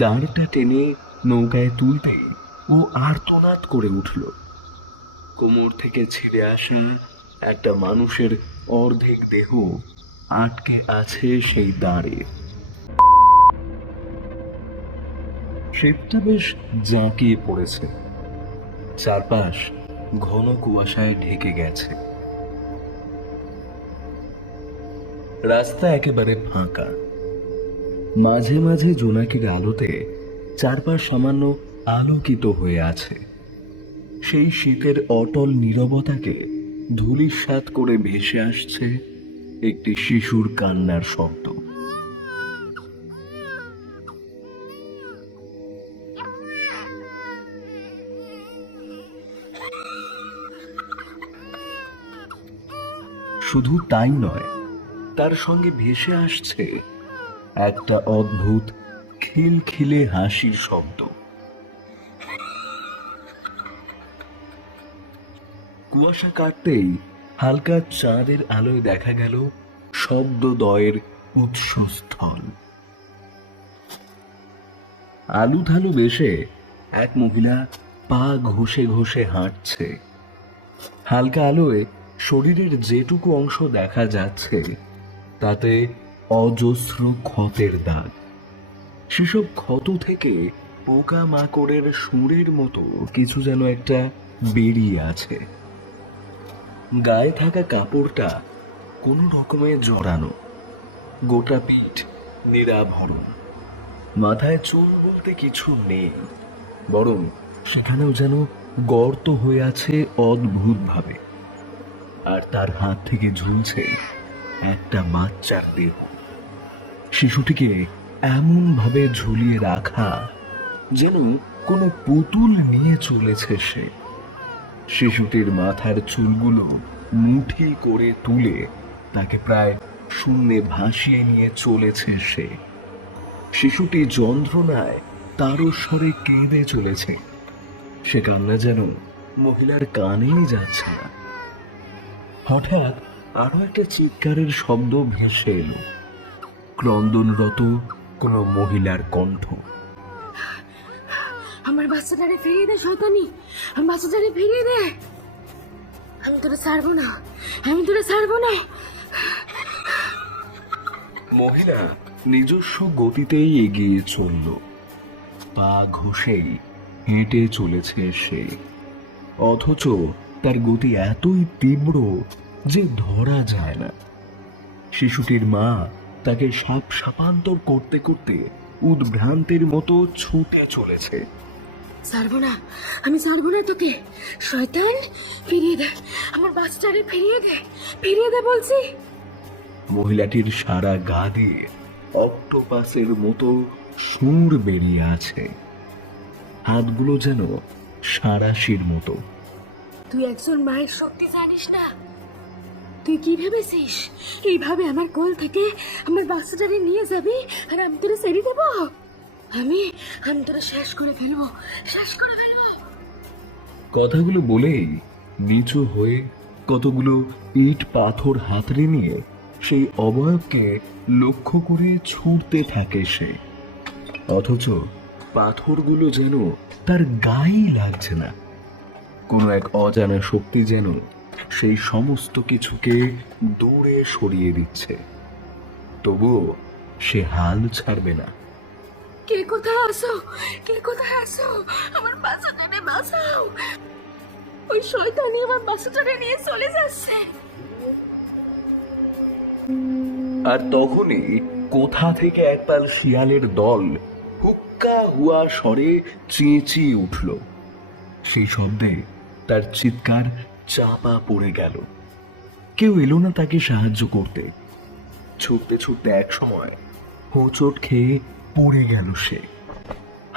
দাঁড়টা টেনে নৌকায় তুলতে ও আর্তনাদ করে উঠল। কোমর থেকে ছিঁড়ে আসা একটা মানুষের অর্ধেক দেহ আটকে আছে সেই দাঁড়ে। শীতটা বেশ জাঁকিয়ে পড়েছে, চারপাশ ঘন কুয়াশায় ঢেকে গেছে। রাস্তা একেবারে ফাঁকা, মাঝে মাঝে জোনাকির আলোতে চারপাশ সামান্য আলোকিত হয়ে আছে। সেই শীতের অটল নীরবতাকে ধূলিসাৎ করে ভেসে আসছে একটি শিশুর কান্নার শব্দ। শুধু তাই নয়, তার সঙ্গে ভেসে আসছে একটা অদ্ভুত খিলখিলে হাসির শব্দ। কুয়াশা কাটতেই হালকা চাঁদের আলোয় দেখা গেল শব্দদ্বয়ের উৎসস্থল। আলুথালু বেশে এক মহিলা পা ঘষে ঘষে হাঁটছে। হালকা আলোয় শরীরের যেটুকু অংশ দেখা যাচ্ছে তাতে অজস্র ক্ষতের দাগ। সেসব ক্ষত থেকে পোকা মাকড়ের সুরের মতো কিছু যেন একটা বেরিয়ে আছে। গায়ে থাকা কাপড়টা কোনো রকমে জড়ানো, গোটা পিঠ নিরাভরণ। মাথায় চুল বলতে কিছু নেই, বরং সেখানেও যেন গর্ত হয়ে আছে অদ্ভুতভাবে। আর তার হাত থেকে ঝুলছে একটা বাচ্চার দেহ। শিশুটিকে এমন ভাবে ঝুলিয়ে রাখা যেন কোনো পুতুল নিয়ে চলেছে সে। শিশুটির মাথার চুলগুলো মুঠি করে তুলে তাকে প্রায় শূন্যে ভাসিয়ে নিয়ে চলেছে সে। শিশুটি যন্ত্রণায় তারস্বরে কেঁদে চলেছে। সে কান্না যেন মহিলার কানেই যাচ্ছে না। হঠাৎ আরো একটা চিৎকারের শব্দ ভেসে এলো, ক্রন্দনরত কোনো মহিলার কণ্ঠ। আমার বাচ্চাটারে ফিরিয়ে দে শয়তানি, আমার বাচ্চাটারে ফিরিয়ে দে। আমি তোরা ছাড়বো না, আমি তোরা ছাড়বো না। মহিলা নিজস্ব গতিতেই এগিয়ে চলল, পা ঘষেই হেঁটে চলেছে সে। অথচ তার গতি এতই তীব্র যে ধরা যায় না। শিশুটির মা তাকে সাপ সাপান্তর করতে করতে উদ্ভ্রান্তের মতো ছুটে চলেছে। ছাড়বো না, আমি ছাড়বো না তোকে। শয়তান, ফিরিয়ে দে আমার বাচ্চাটারে, ফিরিয়ে দে, ফিরিয়ে দে বলছি। মহিলাটির সারা গা দিয়ে অক্টোপাসের মতো সুর বেরিয়ে আছে, হাতগুলো যেন সাঁড়াশির মতো। তুই একজন মায়ের শক্তি জানিস না? তুই কি ভেবেছিস এইভাবে আমার কোল থেকে আমার বাচ্চাটারে নিয়ে যাবি আর আমি তোরে ছেড়ে দেবো? আমি আমি তোরে শেষ করে ফেলবো, শেষ করে ফেলবো। কথাগুলো বলেই নিচু হয়ে কতগুলো ইট পাথর হাতড়ে নিয়ে সেই অবয়বকে লক্ষ্য করে ছুটতে থাকে সে। অথচ পাথরগুলো যেন তার গায়েই লাগছে না। কোনো এক অজানা শক্তি যেন সেই সমস্ত কিছুকে দূরে সরিয়ে দিচ্ছে। তবুও সে হাল ছাড়বে না। কে কোথায় আসো, কে কোথায় আসো, আমার বাচ্চাটারে বাঁচাও। ওই শয়তানি আমার বাচ্চাটারে নিয়ে চলে যাচ্ছে। আর তখনই কোথা থেকে একপাল শিয়ালের দল হুক্কা হুয়া স্বরে চেঁচিয়ে উঠল। সেই শব্দে তার চিৎকার চাপা পড়ে গেল। কেউ এলো না তাকে সাহায্য করতে। ছুটতে ছুটতে এক সময় হোঁচট খেয়ে পড়ে গেল সে।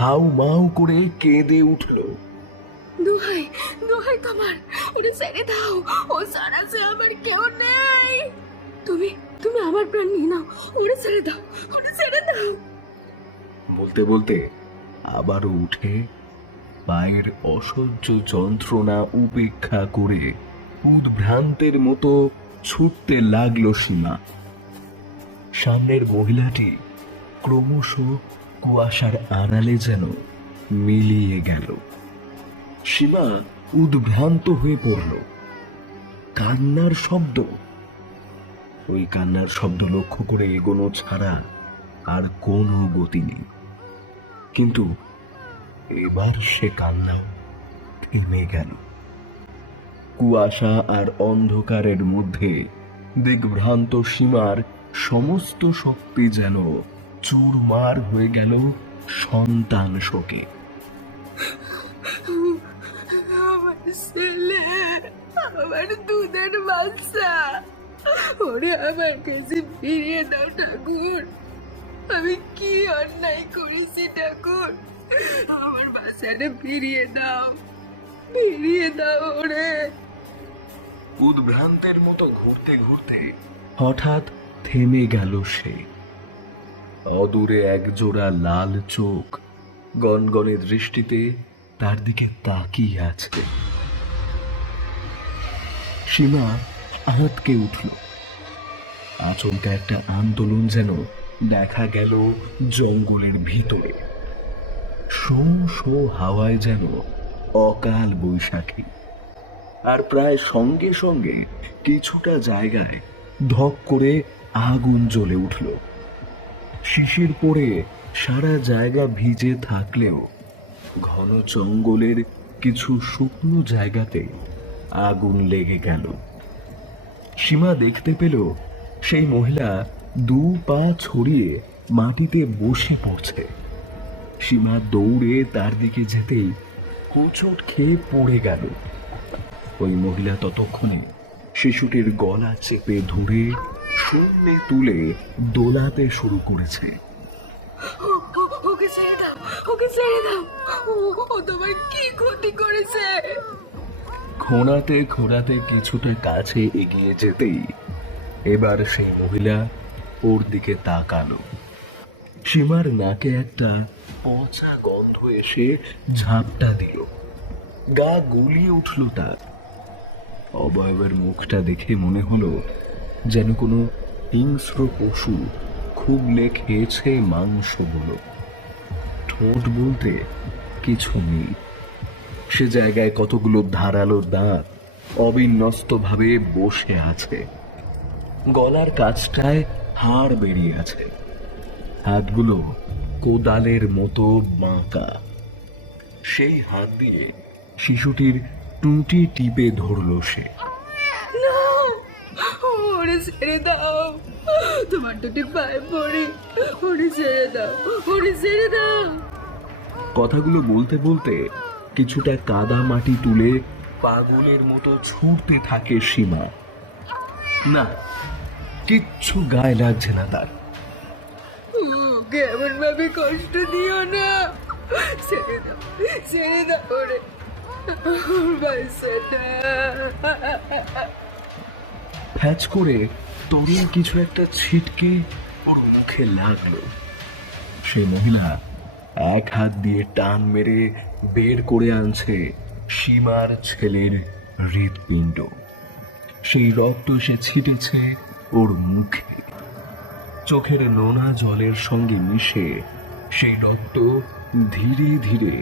হাউ মাউ করে কেঁদে উঠল। দোহাই, দোহাই তোমার, ওরে ছেড়ে দাও, ও ছাড়া যে আমার কেউ নেই। তুমি তুমি আমার প্রাণ নিয়ে নাও, ওরে ছেড়ে দাও, ওরে ছেড়ে দাও। বলতে বলতে আবারও উঠে পায়ের অসহ্য যন্ত্রণা উপেক্ষা করে উদ্ভ্রান্তের মতো ছুটতে লাগলো সীমা। সামনের মহিলাটি ক্রমশ কুয়াশার আড়ালে যেন মিলিয়ে গেল। সীমা উদ্ভ্রান্ত হয়ে পড়ল। কান্নার শব্দ। ওই কান্নার শব্দ লক্ষ্য করে এগোনো ছাড়া আর কোনো গতি নেই। কিন্তু এবার সে কান্না থেমে গেল। কুয়াশা আর অন্ধকারের মধ্যে দিগ্ভ্রান্ত সীমার সমস্ত শক্তি যেন চুরমার হয়ে গেল সন্তান শোকে। আমার ছেলে, আমার দুধের বাচ্চা, ওরে আমার কাছে ফিরিয়ে দাও ঠাকুর। আমি কি অন্যায় করেছি ঠাকুর? আমার বাচ্চাটা ফিরিয়ে দাও, ফিরিয়ে দাও ওরে। উদ্ভ্রান্তের মতো ঘুরতে ঘুরতে হঠাৎ থেমে গেল সে। অদূরে একজোড়া লাল চোখ গনগনে দৃষ্টিতে তার দিকে তাকিয়ে আছে। সীমা আঁতকে উঠল। আচমকা একটা আন্দোলন যেন দেখা গেল জঙ্গলের ভিতরে। শো শো হাওয়ায় যেন অকাল বৈশাখী। আর প্রায় সঙ্গে সঙ্গে কিছুটা জায়গায় ধক করে আগুন জ্বলে উঠল। শিশির পড়ে সারা জায়গা ভিজে থাকলেও ঘন জঙ্গলের কিছু শুকনো জায়গাতে আগুন লেগে গেল। সীমা দেখতে পেল সেই মহিলা দু পা ছড়িয়ে মাটিতে বসে পড়ছে। সীমা দৌড়ে তার দিকে যেতেই হোঁচট খেয়ে পড়ে গেল। ওই মহিলা ততক্ষণে শিশুটির গলা চেপে ধরে শূন্যে তুলে দোলাতে শুরু করেছে। ওকে ছেড়ে দাও, ওকে ছেড়ে দাও, ও তোমার কি ক্ষতি করেছে? খোঁড়াতে খোঁড়াতে কিছুটা কাছে এগিয়ে যেতেই এবার সেই মহিলা ওর দিকে তাকালো। সীমার নাকে একটা পচা গন্ধ এসে ঝাপটা দিল। গা গুলিয়ে উঠল তার। অবয়বের মুখটা দেখে মনে হলো যেন কোনো হিংস্র পশু খুবলে খেয়েছে মাংসগুলো। ঠোঁট বলতে কিছু নেই। সে জায়গায় কতগুলো ধারালো দাঁত অবিন্যস্তভাবে বসে আছে। গলার কাছটায় হাড় বেরিয়ে আছে। হাতগুলো কোদালের মতো বাঁকা। সেই হাত দিয়ে শিশুটির টুঁটি টিপে ধরল সে। না, ওরে ছেড়ে দাও, তোমার দুটি পায়ে পড়ি, ওরে ছেড়ে দাও, ওরে ছেড়ে দাও। কথাগুলো বলতে বলতে কিছুটা কাদা মাটি তুলে পাগলের মতো ছুটতে থাকে সীমা। না, কিচ্ছু গায়ে লাগছে না তার। ওকে এমন ভাবে কষ্ট দিও না, ছেড়ে দাও, ছেড়ে দাও ওরে, ওর বাচ্চাটা। ফ্যাচ করে তরুণ কিছু একটা ছিটকে ওর মুখে লাগলো। সেই মহিলা এক হাত দিয়ে টান মেরে বের করে আনছে সীমার ছেলের হৃৎপিণ্ড। সেই রক্ত এসে ছিটেছে ওর মুখে। চোখের নোনা জলের সঙ্গে মিশে সেই রক্ত ধীরে ধীরে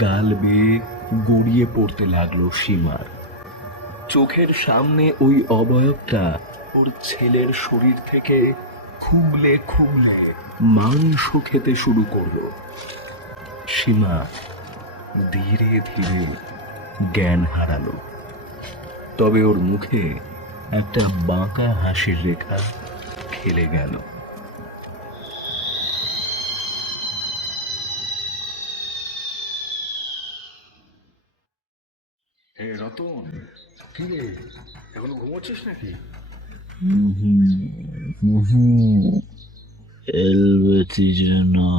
গাল বেয়ে গড়িয়ে পড়তে লাগলো সীমার। চোখের সামনে ওই অবয়বটা ওর ছেলের শরীর থেকে খুবলে খুবলে মাংস খেতে শুরু করলো। সীমা ধীরে ধীরে জ্ঞান হারালো। তবে ওর মুখে একটা বাঁকা হাসির রেখা খেলে গেল। হে রতন, কি রে, এখনো ঘুমোচ্ছিস নাকি? হেলবেতিছে না।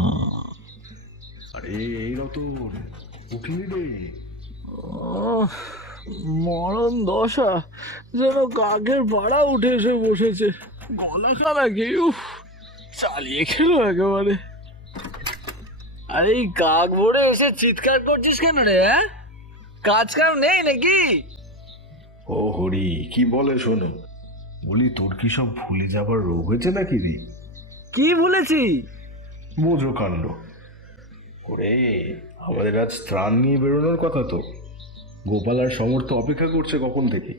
আরে এই রতন, উঠলি রে? মরণ দশা, যেন কাকের পাড়া উঠে এসে বসেছে। গলা খানা কি, উফ, চালিয়ে খেলো একেবারে। আরে এই কাক ভরে এসে চিৎকার করছিস কেন রে? হ্যাঁ, কাজ কাম নেই নাকি? ও হরি, কি বলে শোনো, বলি তোর কি সব ভুলে যাবার রোগ হয়েছে নাকি রে? কি বলেছি? বোঝো কাণ্ড, ওরে, আমাদের আজ ত্রাণ নিয়ে বেরোনোর কথা তো। গোপাল আর সমর্থ অপেক্ষা করছে কখন থেকে।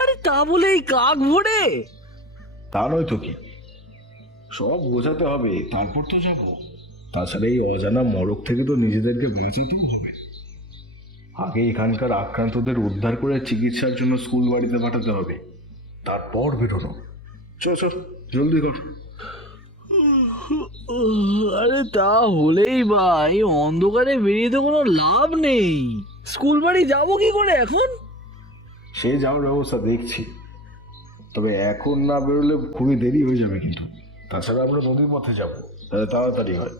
আরে তা বলে এই কাক ভরে? তা নয় তো কি, সব বোঝাতে হবে তারপর তো যাব। তাছাড়া এই অজানা মরক থেকে তো নিজেদেরকে বাঁচাতেই হবে। আগে এখানকার আক্রান্তদের উদ্ধার করে চিকিৎসার জন্য স্কুল বাড়িতে পাঠাতে হবে, তারপর বেরোনো। চল চল, জলদি কর। আরে তা হলেই ভাই, অন্ধকারে বেরিয়ে তো কোনো লাভ নেই। স্কুল বাড়ি যাবো কি করে এখন? সে যাওয়ার ব্যবস্থা দেখছি, তবে এখন না বেরোলে খুবই দেরি হয়ে যাবে কিন্তু। তাছাড়া আমরা নদীর পথে যাব, তাহলে তাড়াতাড়ি হয়।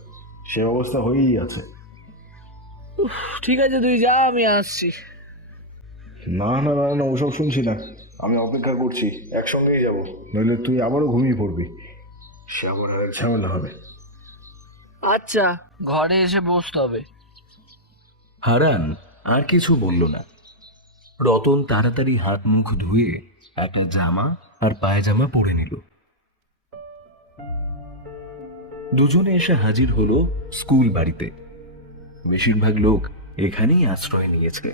সে ব্যবস্থা হয়েই আছে। ঠিক আছে, তুই যা, আমি আসছি। না না না না, ওসব শুনছি না। আমি অপেক্ষা করছি, একসঙ্গেই যাব, নইলে তুই আবারও ঘুমিয়ে পড়বি। সে আবার আর ঝামেলা হবে। আচ্ছা, ঘরে এসে বসতে হবে। হারান আর কিছু বলল না। রতন তাড়াতাড়ি হাত মুখ ধুয়ে একটা জামা আর পায়জামা পরে নিল। দুজনে এসে হাজির হলো স্কুল বাড়িতে। বেশিরভাগ লোক এখানেই আশ্রয় নিয়েছে।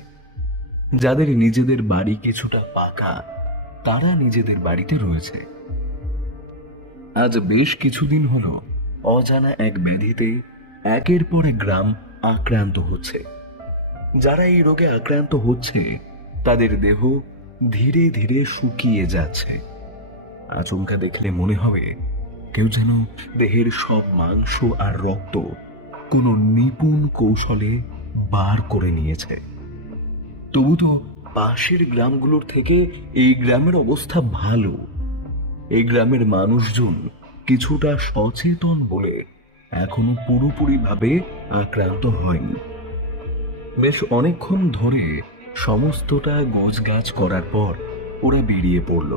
যাদের নিজেদের বাড়ি কিছুটা পাকা, তারা নিজেদের বাড়িতে রয়েছে। আজ বেশ কিছুদিন হলো অজানা এক ব্যাধিতে একের পর এক গ্রাম আক্রান্ত হচ্ছে। যারা এই রোগে আক্রান্ত হচ্ছে, তাদের দেহ ধীরে ধীরে শুকিয়ে যাচ্ছে। আচমকা দেখলে মনে হবে কেউ যেন দেহের সব মাংস আর রক্ত কোনো নিপুণ কৌশলে বার করে নিয়েছে। তবু তো পাশের গ্রামগুলোর থেকে এই গ্রামের অবস্থা ভালো। এই গ্রামের মানুষজন কিছুটা সচেতন বলে এখনো পুরোপুরিভাবে আক্রান্ত হয়নি। বেশ অনেকক্ষণ ধরে সমস্তটা গোছগাছ করার পর ওরা বেরিয়ে পড়ল।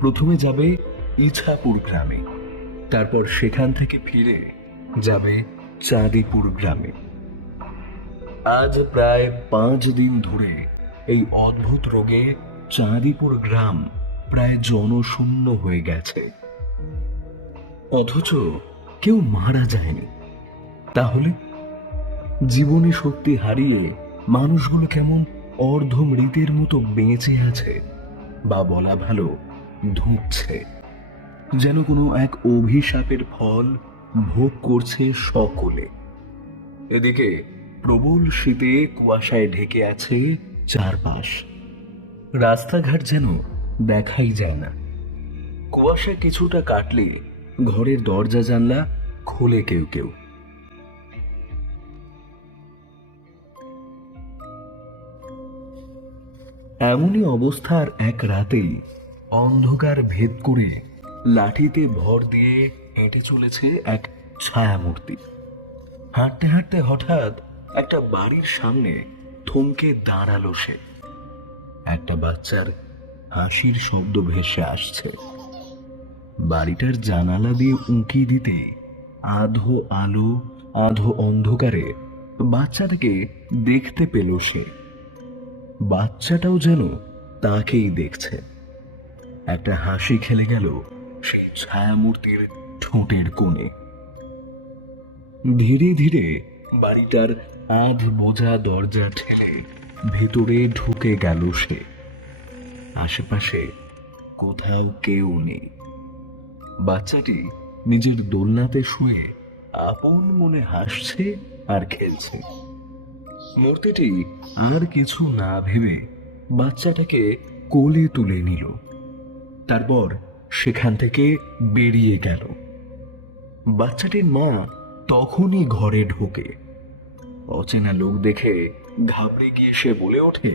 প্রথমে যাবে ইছাপুর গ্রামে, তারপর সেখান থেকে ফিরে যাবে চাঁদিপুর গ্রামে। আজ প্রায় 5 দিন ধরে এই অদ্ভুত রোগে চাঁদিপুর গ্রাম প্রায় জনশূন্য হয়ে গেছে, অথচ কেউ মারা যায়নি। তাহলে জীবনী শক্তি হারিয়ে মানুষগুলো কেমন অর্ধমৃতের মতো বেঁচে আছে, বা বলা ভালো ধুঁকছে, যেন কোনো এক অভিশাপের ফল ভোগ করছে সকলে। এদিকে প্রবল শীতে কুয়াশায় ঢেকে আছে চারপাশ। রাস্তাঘাট যেন দেখাই যায় না। কুয়াশা কিছুটা কাটলে ঘরের দরজা জানলা খোলে কেউ কেউ। এমনই অবস্থার এক রাতেই অন্ধকার ভেদ করে লাঠিতে ভর দিয়ে হেঁটে চলেছে এক ছায়ামূর্তি। হাঁটতে হাঁটতে হঠাৎ একটা বাড়ির সামনে থমকে দাঁড়ালো সে। একটা বাচ্চার হাসির শব্দ ভেসে আসছে। বাড়িটার জানালা দিয়ে উঁকি দিতে আধো আলো আধো অন্ধকারে বাচ্চাটাকে দেখতে পেল সে। বাচ্চাটাও যেন তাকেই দেখছে। একটা হাসি খেলে গেল সেই ছায়ামূর্তির ঠোঁটের কোণে। ধীরে ধীরে বাড়িটার আধ বোঝা দরজা ঠেলে ভেতরে ঢুকে গেল সে। আশেপাশে কোথাও কেউ নেই। বাচ্চাটি নিজের দোলনাতে শুয়ে আপন মনে হাসছে আর খেলছে। মূর্তিটি আর কিছু না ভেবে বাচ্চাটাকে কোলে তুলে নিল, তারপর সেখান থেকে বেরিয়ে গেল। বাচ্চাটির মা তখনই ঘরে ঢোকে। অচেনা লোক দেখে ঘাবড়ে গিয়ে সে বলে ওঠে,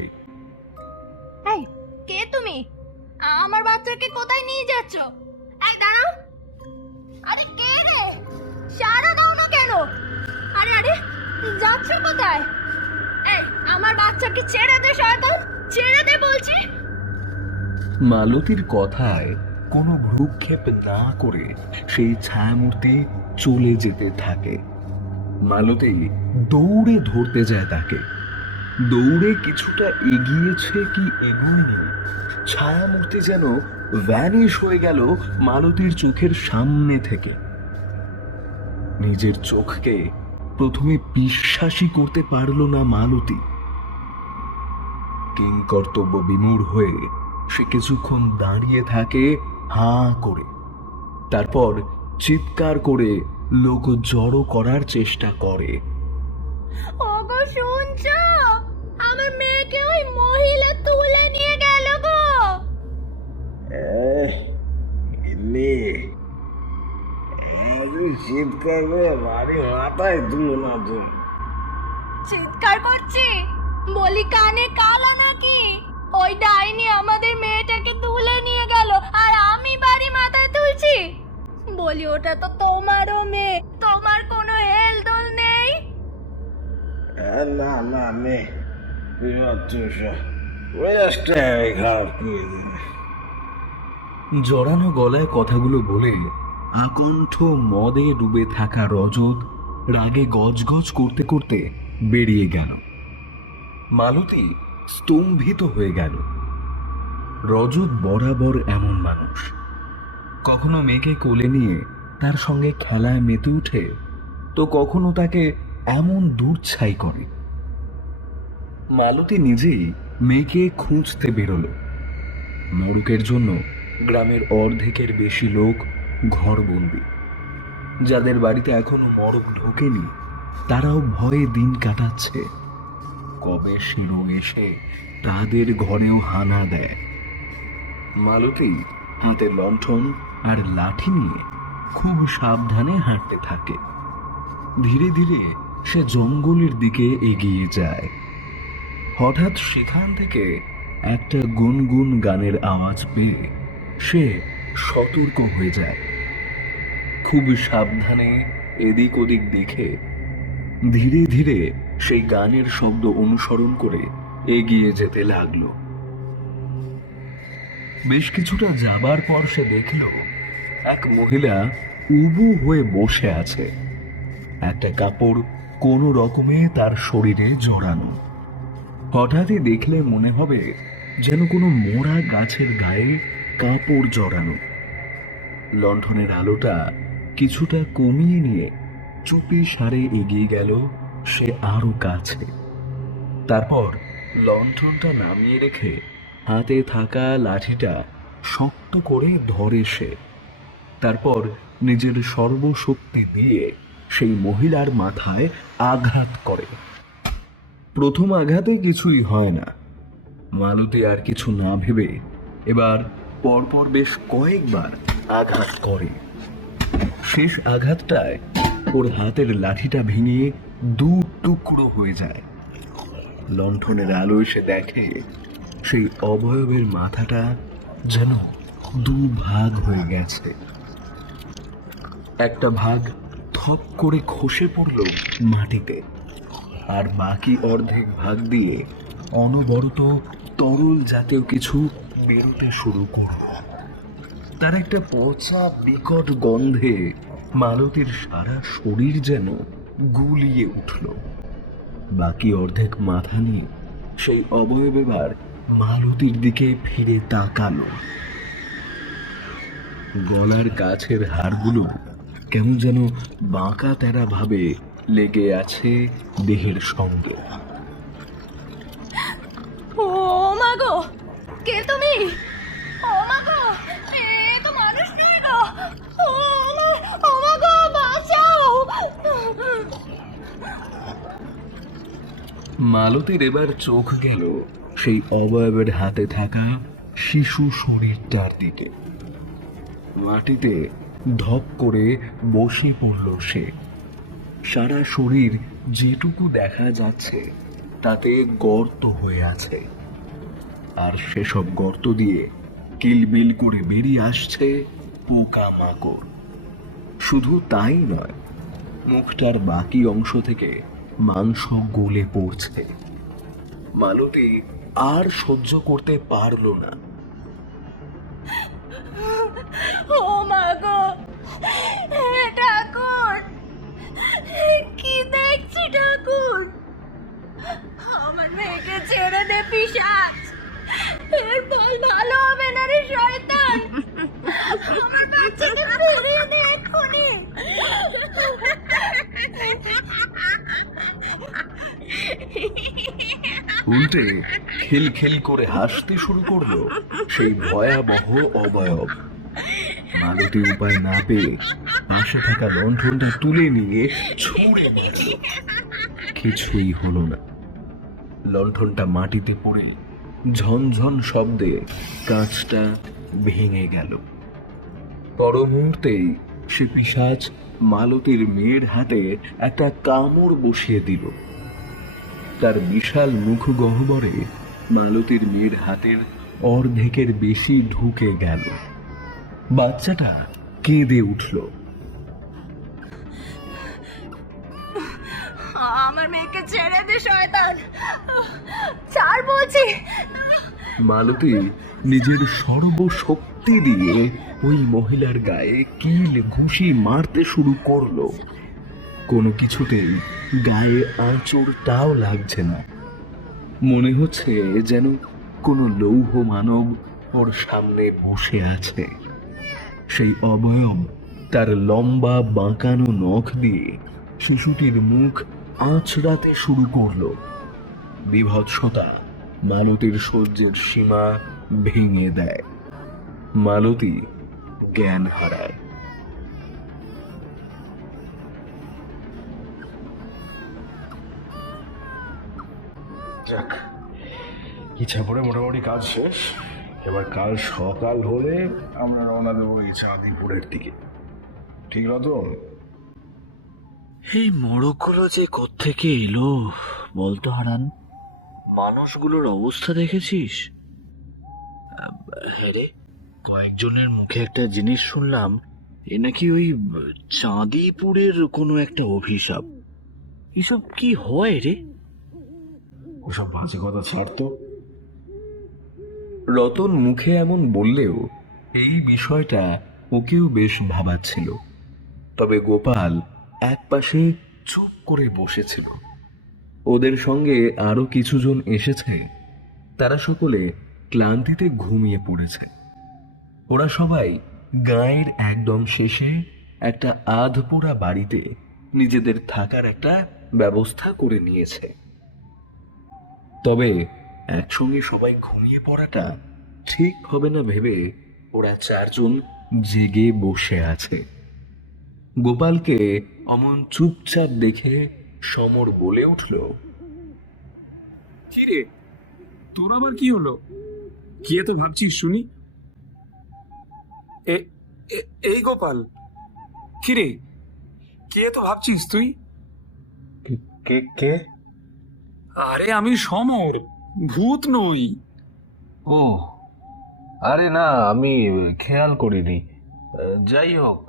এই, কে তুমি? আমার বাচ্চাকে কোথায় নিয়ে যাচ্ছ? এই দাঁড়াও! আরে কে রে? সাড়া দাও না কেন? আরে আরে, যাচ্ছ কোথায়? এই, আমার বাচ্চাকে ছেড়ে দে শয়তান, ছেড়ে দে বলছি। মালতীর কথায় কোনো ভ্রুক্ষেপ না করে সেই ছায়ামূর্তি চলে যেতে থাকে। মালতী দৌড়ে ধরতে যায় তাকে। দৌড়ে কিছুটা এগিয়েছে কি এগোয়নি, ছায়ামূর্তি যেন ভ্যানিশ হয়ে গেল মালতীর চোখের সামনে থেকে। নিজের চোখকে প্রথমে বিশ্বাসই করতে পারল না মালতী। কিংকর্তব্য বিমূঢ় হয়ে সে কিছুক্ষণ দাঁড়িয়ে থাকে হাঁ করে। তারপর চিৎকার করে লোক জড়ো করার চেষ্টা করে। ওগো শুনছো, আমার মেয়েকে ওই মহিলা তুলে নিয়ে গেল গো। চিৎকার করে বাড়ি মাথায় তুলো না তুমি। চিৎকার করছি, বলি কানে কালা নাকি? ওই ডাইনি আমাদের মেয়েটাকে তুলে নিয়ে গেল আর আমি বাড়ি মাথায় তুলছি? বলি ওটা তো তোমারও মেয়ে, তোমার কোনো হেলদোল নেই? না না নেই, খারাপ করে দিলে। জড়ানো গলায় কথাগুলো বলে আকণ্ঠ মদে ডুবে থাকা রজত রাগে গজগজ করতে করতে বেরিয়ে গেল। মালতী স্তম্ভিত হয়ে গেল। রজত বরাবর এমন মানুষ, কখনো মেয়েকে কোলে নিয়ে তার সঙ্গে খেলায় মেতে উঠে, তো কখনো তাকে এমন দূরছাই করে। মালতী নিজেই মেয়েকে খুঁজতে বেরোলো। মড়ুকের জন্য গ্রামের অর্ধেকের বেশি লোক ঘরবন্দি। যাদের বাড়িতে এখনো মড়ক ঢোকেনি তারাও ভয়ে দিন কাটাচ্ছে। কবে শিরো এসে তাদের ঘরেও হানা দেয়। মালতী হাতে লণ্ঠন আর লাঠি নিয়ে খুব সাবধানে হাঁটতে থাকে। ধীরে ধীরে সে জঙ্গলের দিকে এগিয়ে যায়। হঠাৎ সেখান থেকে একটা গুনগুন গানের আওয়াজ পেয়ে সে সতর্ক হয়ে যায়। খুব সাবধানে এদিক ওদিক দেখে ধীরে ধীরে সেই গানের শব্দ অনুসরণ করে এগিয়ে যেতে লাগলো। বেশ কিছুটা যাবার পর সে দেখল এক মহিলা উবু হয়ে বসে আছে। একটা কাপড় কোনো রকমে তার শরীরে জড়ানো। হঠাৎই দেখলে মনে হবে যেন কোনো মোড়া গাছের গায়ে কাপড় জড়ানো। লণ্ঠনের আলোটা কিছুটা কমিয়ে নিয়ে চুপি সারে এগিয়ে গেল সে আরো কাছে। তারপর লণ্ঠনটা নামিয়ে রেখে হাতে থাকা লাঠিটা শক্ত করে ধরে সে। তারপর নিজের সর্বশক্তি দিয়ে সেই মহিলার মাথায় আঘাত করে। প্রথম আঘাতে কিছুই হয় না। মালতী আর কিছু না ভেবে এবার পরপর বেশ কয়েকবার আঘাত করে। শেষ আঘাতটায় ওর হাতের লাঠিটা ভেঙে দু টুকরো হয়ে যায়। লণ্ঠনের আলোয় সে দেখে সেই অবয়বের মাথাটা যেন দু ভাগ হয়ে গেছে। একটা ভাগ থপ করে খসে পড়ল মাটিতে, আর বাকি অর্ধেক ভাগ দিয়ে অনবরত তরল জাতীয় কিছু বেরোতে শুরু করল। তার একটা পচা বিকট গন্ধে মালতীর সারা শরীর যেন গুলিয়ে উঠল। বাকি অর্ধেক মাথা নিয়ে সেই অবয়ব এবার মালতীর দিকে ফিরে তাকালো। গলার কাছের হাড়গুলো কেমন যেন বাঁকা তেরা ভাবে লেগে আছে দেহের সঙ্গে। ও মা গো, কে তুমি? ও মা গো, এ তো মানুষ নেই গো। ও মা গো, বাঁচাও। মালতীর এবার চোখ গেল সেই অবয়বের হাতে থাকা শিশু শরীরটার দিকে। মাটিতে ধপ করে বসে পড়ল সে। সারা শরীর যেটুকু দেখা যাচ্ছে তাতে গর্ত হয়ে আছে, আর সেসব গর্ত দিয়ে কিলবিল করে বেরিয়ে আসছে পোকামাকড়। শুধু তাই নয়, মুখটার বাকি অংশ থেকে মাংস গলে পড়ছে। মালতী আর সহ্য করতে পারল না। ও মা গো, ঠাকুর, কি দেখছি ঠাকুর? আমার মেয়েকে ছেড়ে দে পিশাচ, এর ফল ভালো হবে না রে শয়তান। আমার বাচ্চাকে ফিরিয়ে দে এক্ষুনি। উল্টে খিলখিল করে হাসতে শুরু করলো সেই ভয়াবহ অবয়ব। মালতী উপায় না পেয়ে পাশে থাকা লণ্ঠনটা তুলে নিয়ে ছুঁড়ে মারল। কিছুই হলো না। লণ্ঠনটা মাটিতে পড়ে ঝনঝন শব্দে কাঁচটা ভেঙে গেল। পর মুহূর্তেই সে পিশাচ মালতীর মেয়ের হাতে একটা কামড় বসিয়ে দিল। তার বিশাল মুখ গহ্বরে মালতীর মেয়ের হাতের অর্ধেকের বেশি ঢুকে গেল। বাচ্চাটা কেঁদে উঠল। আমার মেয়েকে ছেড়ে দে শয়তান, ছাড় বলছি। মালতী নিজের সর্বশক্তি দিয়ে ওই মহিলার গায়ে কিল ঘুষি মারতে শুরু করলো। কোনো কিছুতেই গায়ে আঁচড়টাও লাগছে না। মনে হচ্ছে যেন কোনো লৌহ মানব ওর সামনে বসে আছে। সেই অবয়ব তার লম্বা বাঁকানো নখ দিয়ে শিশুটির মুখ আঁচড়াতে শুরু করলো। বিভৎসতা মালতীর সহ্যের সীমা ভেঙে দেয়। মালতী জ্ঞান হারায়। যাক, ইচ্ছাপুরে মোটামুটি কাজ শেষ। এবার কাল সকাল হলে আমরা রওনা দেবো এই চাঁদিপুরের দিকে। ঠিক রতন? এই মোড়কগুলো যে কোত্থেকে এলো বলতো হারান? মানুষগুলোর অবস্থা দেখেছিস? হ্যাঁ রে, কয়েকজনের মুখে একটা জিনিস শুনলাম, এ নাকি ওই চাঁদিপুরের কোনো একটা অভিশাপ। এসব কি হয় রে? ওসব বাজে কথা ছাড়তো। রতন মুখে এমন বললেও এই বিষয়টা ওকেও বেশ ভাবাচ্ছিল। তবে গোপাল একপাশে চুপ করে বসেছিল। ওদের সঙ্গে আরো কিছুজন এসেছে। তারা সকলে ক্লান্তিতে ঘুমিয়ে পড়েছে। ওরা সবাই গাঁয়ের একদম শেষে একটা আধপোড়া বাড়িতে নিজেদের থাকার একটা ব্যবস্থা করে নিয়েছে। তবে একসঙ্গে সবাই ঘুমিয়ে পড়াটা ঠিক হবে না ভেবে ওরা চারজন জেগে বসে আছে। গোপালকে অমন চুপচাপ দেখে সমর বলে উঠল, কি রে, তোর আবার কি হলো? কি এত ভাবছিস শুনি? এই গোপাল, কি রে, কি এত ভাবছিস তুই? কে কে? আরে আমি সমর, ভূত নই। ও আরে না, আমি খেয়াল করিনি। যাই হোক,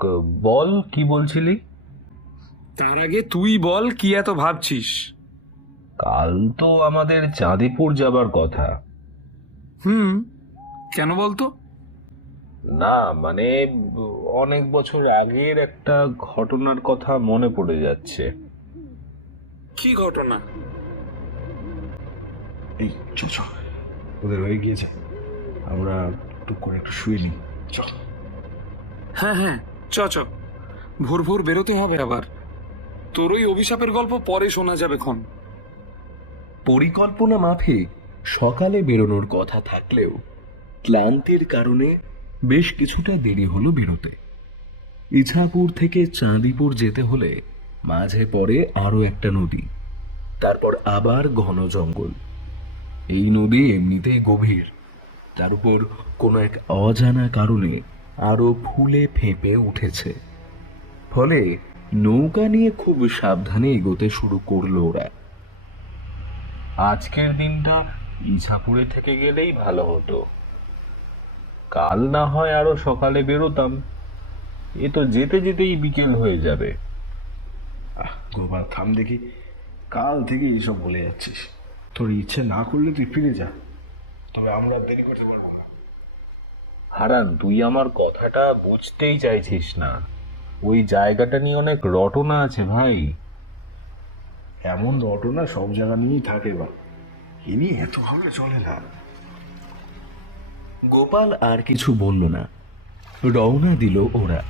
বল কি বলছিলি? তার আগে তুই বল, কি এত ভাবছিস? কাল তো আমাদের চাঁদিপুর যাবার কথা। কেন বলতো? না মানে অনেক বছর আগের একটা ঘটনার কথা মনে পড়ে যাচ্ছে। কি ঘটনা? এই চ চ, ওদের হয়ে গিয়েছে, আমরা টুক করে একটু শুয়ে নিই। চ। হ্যাঁ, চ চ, ভোর ভোর বেরোতে হবে আবার। তোর ওই অভিশাপের গল্প পরে শোনা যাবে খন। পরিকল্পনা মাফিক সকালে বেরোনোর কথা থাকলেও ক্লান্তির কারণে বেশ কিছুটা দেরি হলো বেরোতে। ইছাপুর থেকে চাঁদিপুর যেতে হলে মাঝে পড়ে আরো একটা নদী, তারপর আবার ঘন জঙ্গল। এই নদী এমনিতেই গভীর, তার উপর কোনো এক অজানা কারণে আরো ফুলে ফেঁপে উঠেছে। ফলে নৌকা নিয়ে খুব সাবধানে এগোতে শুরু করলো ওরা। আজকের দিনটা ইছাপুরে থেকে গেলেই ভালো হতো। কাল না হয় আরো সকালে বেরোতাম, এ তো যেতে যেতেই বিকেল হয়ে যাবে। গোপাল থাম দেখি, কাল থেকে এইসব বলে যাচ্ছিস। তোর ইচ্ছে না করলে তুই ফিরে যা, তবে আমরা দেরি করতে পারবো না। হারান, তুই আমার কথাটা বুঝতেই চাইছিস না। ওই জায়গাটা নিয়ে অনেক রটনা আছে ভাই। এমন ঘটনা সব জায়গা নিয়েই থাকে বা, এ নিয়ে এত ভাবে চলে না। গোপাল আর কিছু বলল না, রওনা দিল ওরা।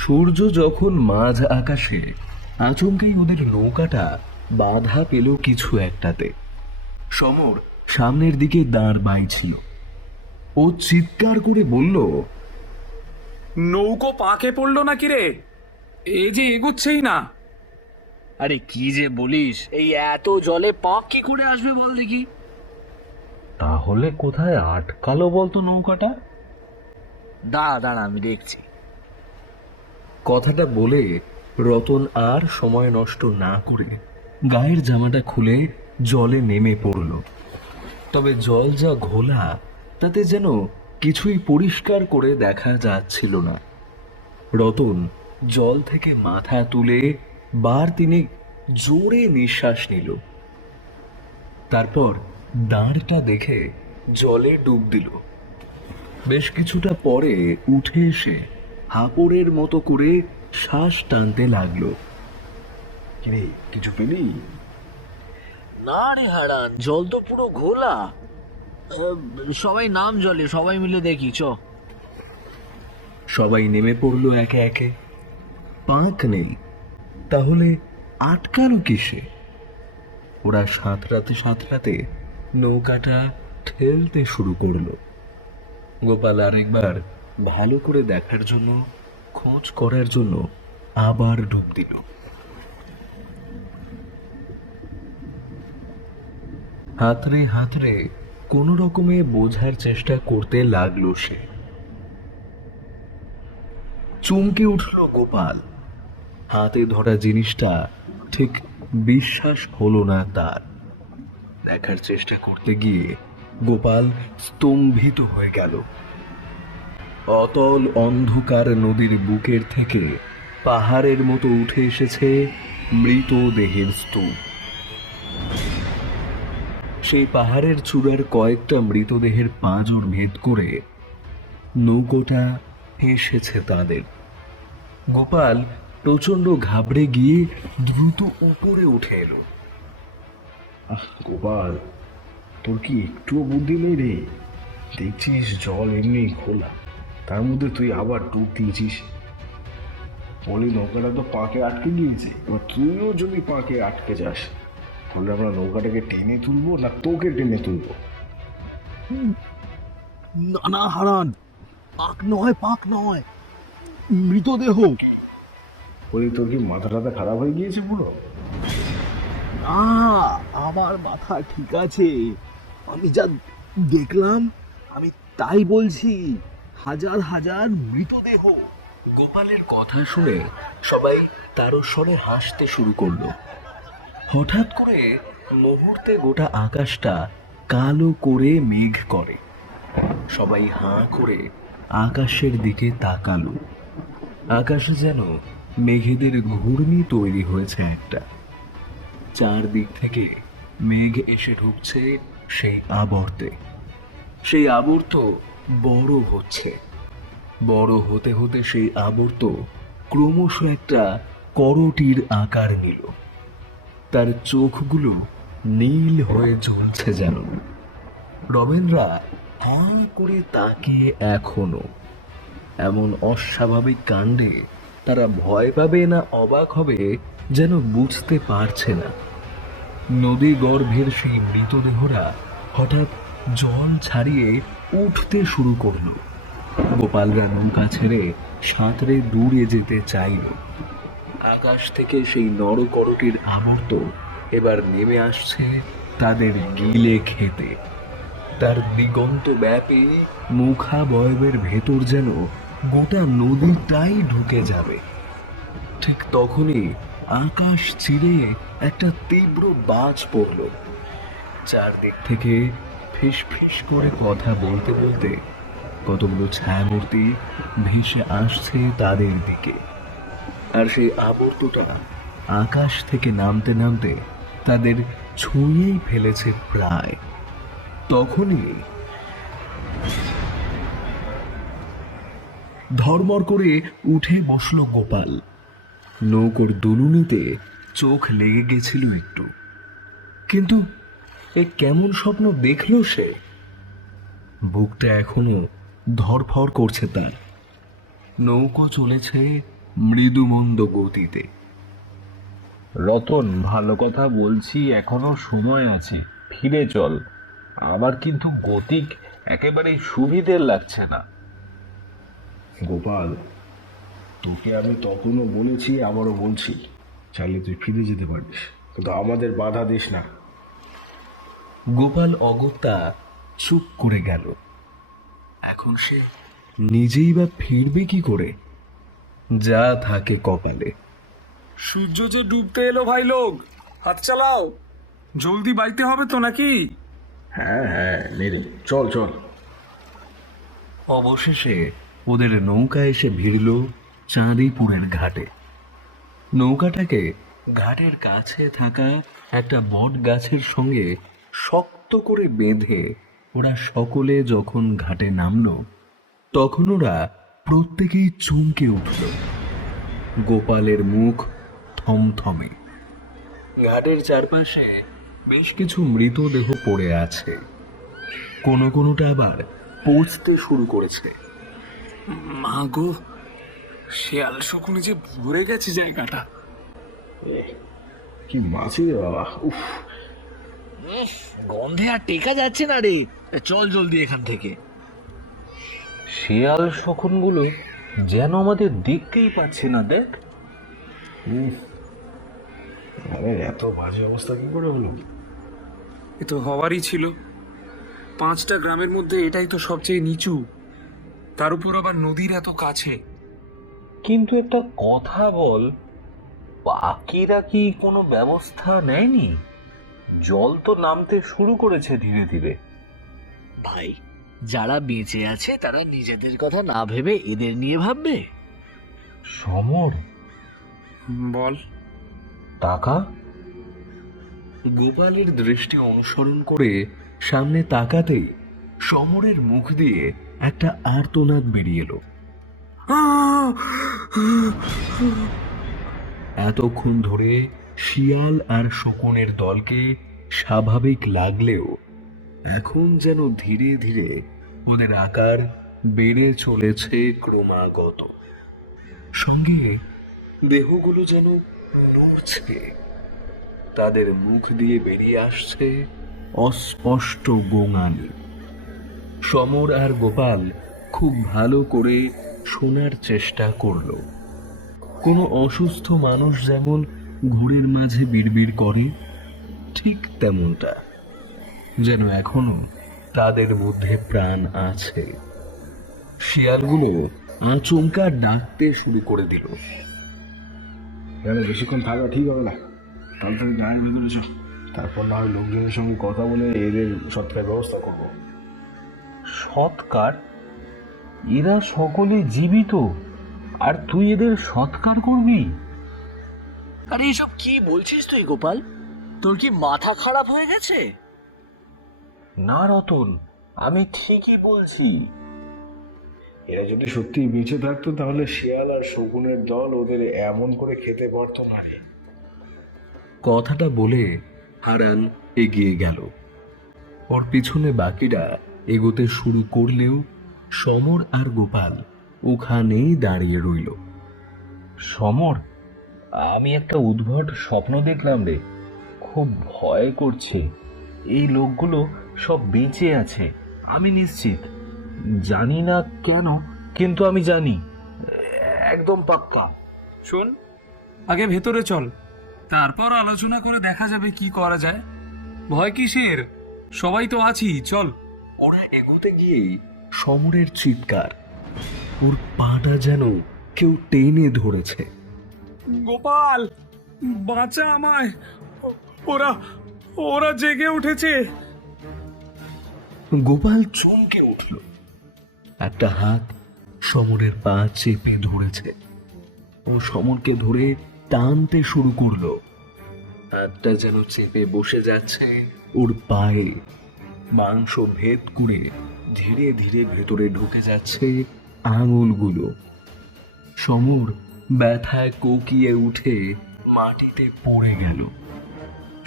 সূর্য যখন মাঝ আকাশে আচমকাই ওদের নৌকাটা বাধা পেল কিছু একটাতে। সমর সামনের দিকে দাঁড় বাইছিল। ও চিৎকার করে বলল, নৌকো পাকে পড়লো নাকি রে? এই যে এগুচ্ছেই না। আরে কি যে বলিস, এই এত জলে পাক কি করে আসবে বল দেখি? তাহলে কোথায় আটকালো বলতো নৌকাটা? দাঁড়া দাঁড়া, আমি দেখছি। কথাটা বলে রতন আর সময় নষ্ট না করে গায়ের জামাটা খুলে জলে নেমে পড়ল। তবে জল যা ঘোলা, তাতে যেন কিছুই পরিষ্কার করে দেখা যাচ্ছিল না। রতন জল থেকে মাথা তুলে বার তিনেক জোরে নিঃশ্বাস নিল। তারপর দাঁড়টা দেখে জলে ডুব দিল। বেশ কিছুটা পরে উঠে এসে হাঁপড়ের মতো করে শ্বাস টানতে লাগলো। কিরে, কিছু পেলি? না রে হারান, জল তো পুরো ঘোলা। সবাই নাম জলে, সবাই মিলে দেখি চ। সবাই নেমে পড়লো একে একে। পাঁক নেই, তাহলে আটকালো কিসে? ওরা সাঁতরাতে সাঁতরাতে নৌকাটা ঠেলতে শুরু করলো। গোপাল আরেকবার ভালো করে দেখার জন্য, খোঁজ করার জন্য আবার ডুব দিল। হাতড়ে হাতড়ে কোনো রকমে বোঝার চেষ্টা করতে লাগলো সে। চমকে উঠল গোপাল। হাতে ধরা জিনিসটা ঠিক বিশ্বাস হলো না তার। দেখার চেষ্টা করতে গিয়ে গোপাল স্তম্ভিত হয়ে গেল। অতল অন্ধকার নদীর বুকের থেকে পাহাড়ের মতো উঠে এসেছে মৃতদেহের স্তূপ। সেই পাহাড়ের চূড়ার কয়েকটা মৃতদেহের পাঁজর ভেদ করে নৌকোটা এসেছে তাদের। গোপাল প্রচন্ড ঘাবড়ে গিয়ে দ্রুত উপরে উঠে এলো। গোপাল, তোর কি একটুও বুদ্ধি নেই রে? দেখছিস জল এমনি খোলা, তার মধ্যে তুই আবার ডুব দিয়েছিস। বলি, নৌকাটা তো পাকে আটকে গিয়েছে, এবার তুইও যদি পাকে আটকে যাস, তাহলে আমরা নৌকাটাকে টেনে তুলবো না তোকে টেনে তুলবো? না না হারান, পাক নয়, পাক নয়, মৃতদেহ। বলি, তোর কি মাথা টাথা খারাপ হয়ে গিয়েছে পুরো? না, আমার মাথা ঠিক আছে। আমি যা দেখলাম, আমি তাই বলছি। হাজার হাজার মৃতদেহ। গোপালের কথা শুনে সবাই তারও স্বরে হাসতে শুরু করলো। হঠাৎ করে মুহূর্তে গোটা আকাশটা কালো করে মেঘ করে। সবাই হাঁ করে আকাশের দিকে তাকালো। আকাশে যেন মেঘেদের ঘূর্ণি তৈরি হয়েছে একটা। চারদিক থেকে মেঘ এসে ঢুকছে সেই আবর্তে। সেই আবর্ত বড় হচ্ছে। বড় হতে হতে সেই আবর্ত ক্রমশ একটা করটির আকার নিল। তার চোখগুলো নীল হয়ে জ্বলছে যেন। রমেনরা হাঁ করে তাকিয়ে এখনো। এমন অস্বাভাবিক কাণ্ডে তারা ভয় পাবে না অবাক হবে যেন বুঝতে পারছে না। নদী গর্ভের সেই মৃতদেহরা হঠাৎ জল ছাড়িয়ে উঠতে শুরু করলো। গোপালরা নৌকা ছেড়ে সাঁতরে দূরে যেতে চাইল। আকাশ থেকে সেই নরকরটির আবর্ত এবার নেমে আসছে তাদের গিলে খেতে। তার দিগন্ত ব্যাপী মুখাবয়বের ভেতর যেন গোটা নদীটাই ঢুকে যাবে। ঠিক তখনই আকাশ চিরে একটা তীব্র বাজ পড়ল। চারদিক থেকে ফিস ফিস করে কথা বলতে বলতে কতগুলো ছায়ামূর্তি ভেসে আসছে তাদের দিকে। আর সেই আবর্তটা আকাশ থেকে নামতে নামতে তাদের ছুঁয়েই ফেলেছে প্রায়। তখনই ধর্মর করে উঠে বসলো গোপাল। নৌকোর দুলুনিতে চোখ লেগে গেছিল একটু, কিন্তু এ কেমন স্বপ্ন দেখল সে? বুকটা এখনো ধরফর করছে তার। নৌকো চলেছে মৃদুমন্দ গতিতে। রতন, ভালো কথা বলছি, এখনো সময় আছে, ফিরে চল। আমার কিন্তু গতিক একেবারে সুবিধের লাগছে না। গোপাল, তোকে আমি তখনও বলেছি, আবারও বলছি, চাইলে তুই ফিরে যেতে পারিস, কিন্তু আমাদের বাধা দিস না। গোপাল অগত্যা চুপ করে গেল। এখন সে নিজেই বা ফিরবে কি করে? যা থাকে কপালে। সূর্য যে ডুবতে এলো ভাই লোক, হাত চালাও, জলদি বাইতে হবে তো নাকি? হ্যাঁ হ্যাঁ, নেড়ে চল চল। অবশেষে ওদের নৌকা এসে ভিড়ল চাঁদিপুরের ঘাটে। নৌকাটাকে ঘাটের কাছে থাকা একটা বট গাছের সঙ্গে শক্ত করে বেঁধে ওরা সকলে যখন ঘাটে নামলো, তখন ওরা প্রত্যেকেই চমকে উঠল। গোপালের মুখ থমথমে। ঘাটের চারপাশে বেশ কিছু মৃতদেহ পড়ে আছে, কোনো কোনোটা আবার পচতে শুরু করেছে। মা গো, শেয়াল শকুনে যে ভরে গেছে জায়গাটা। কি মাছি রে বাবা, উফ। গন্ধে আর টেকা যাচ্ছে না রে, চল জলদি এখান থেকে। শিয়াল শকুনগুলো যেন আমাদের দেখতেই পাচ্ছে না, দেখ। আরে এত বাজে অবস্থা কি করে হলো? এ তো হওয়ারই ছিল। 5টা গ্রামের মধ্যে এটাই তো সবচেয়ে নিচু, তার উপর আবার নদীর এত কাছে। কিন্তু একটা কথা বল, বাকিরা কি কোনো ব্যবস্থা নেয়নি? জল তো নামতে শুরু করেছে ধীরে ধীরে। ভাই, যারা বেঁচে আছে তারা নিজেদের কথা না ভেবে এদের নিয়ে ভাববে। সমর, বল। তাকা। গোপালের দৃষ্টি অনুসরণ করে সামনে তাকাতেই সমরের মুখ দিয়ে একটা আর্তনাদ বেরিয়ে এলো। এতক্ষণ ধরে শিয়াল আর শকুনের দলকে স্বাভাবিক লাগলেও এখন যেন ধীরে ধীরে ওদের আকার বেড়ে চলেছে ক্রমাগত। সঙ্গে দেহগুলো যেন নড়ছে, তাদের মুখ দিয়ে বেরিয়ে আসছে অস্পষ্ট গোঙানি। সমর আর গোপাল খুব ভালো করে শোনার চেষ্টা করলো। কোনো অসুস্থ মানুষ যেমন ঘোরের মাঝে বিড়বিড় করে, ঠিক তেমনটা যেন এখনো তাদের মধ্যে প্রাণ আছে। শিয়ালগুলো আচমকা ডাকতে শুরু করে দিল। এখানে বেশিক্ষণ থাকা ঠিক হবে না, তাড়াতাড়ি গায়ের ভিতরে চ, তারপর না হয় লোকজনের সঙ্গে কথা বলে এদের সৎকার ব্যবস্থা করবো। সৎকার? এরা সকলে জীবিত, আর তুই এদের সৎকার করবি? আরে এসব কি বলছিস তুই গোপাল? তোর কি মাথা খারাপ হয়ে গেছে? না রতন, আমি ঠিকই বলছি। এরা যদি সত্যি বেঁচে থাকতো তাহলে শিয়াল আর শকুনের দল ওদের এমন করে খেতে পারতো না রে। কথাটা বলে হারান এগিয়ে গেল। ওর পিছনে বাকিরা এগোতে শুরু করলেও সমর আর গোপাল ওখানেই দাঁড়িয়ে রইল। সমর, আমি একটা উদ্ভট স্বপ্ন দেখলাম রে, খুব ভয় করছে। এই লোকগুলো সব বেঁচে আছে, আমি নিশ্চিত। জানি না কেন, কিন্তু আমি জানি, একদম পাক্কা। শোন, আগে ভেতরে চল, তারপর আলোচনা করে দেখা যাবে কি করা যায়। ভয় কিসের, সবাই তো আছি, চল। ওরা এগোতে গিয়েই সমরের চিৎকার, ওর পাটা যেন কেউ টেনে ধরেছে। গোপাল, বাঁচা আমায়, ওরা ওরা জেগে উঠেছে। গোপাল চমকে উঠল। একটা হাত সমরের পা চেপে ধরেছে। ও সমরকে ধরে টানতে শুরু করলো। হাতটা যেন চেপে বসে যাচ্ছে ওর পায়ে। মাংস ভেদ করে ধীরে ধীরে ভেতরে ঢুকে যাচ্ছে আঙুলগুলো। সমর ব্যথায় কোকিয়ে উঠে মাটিতে পড়ে গেল।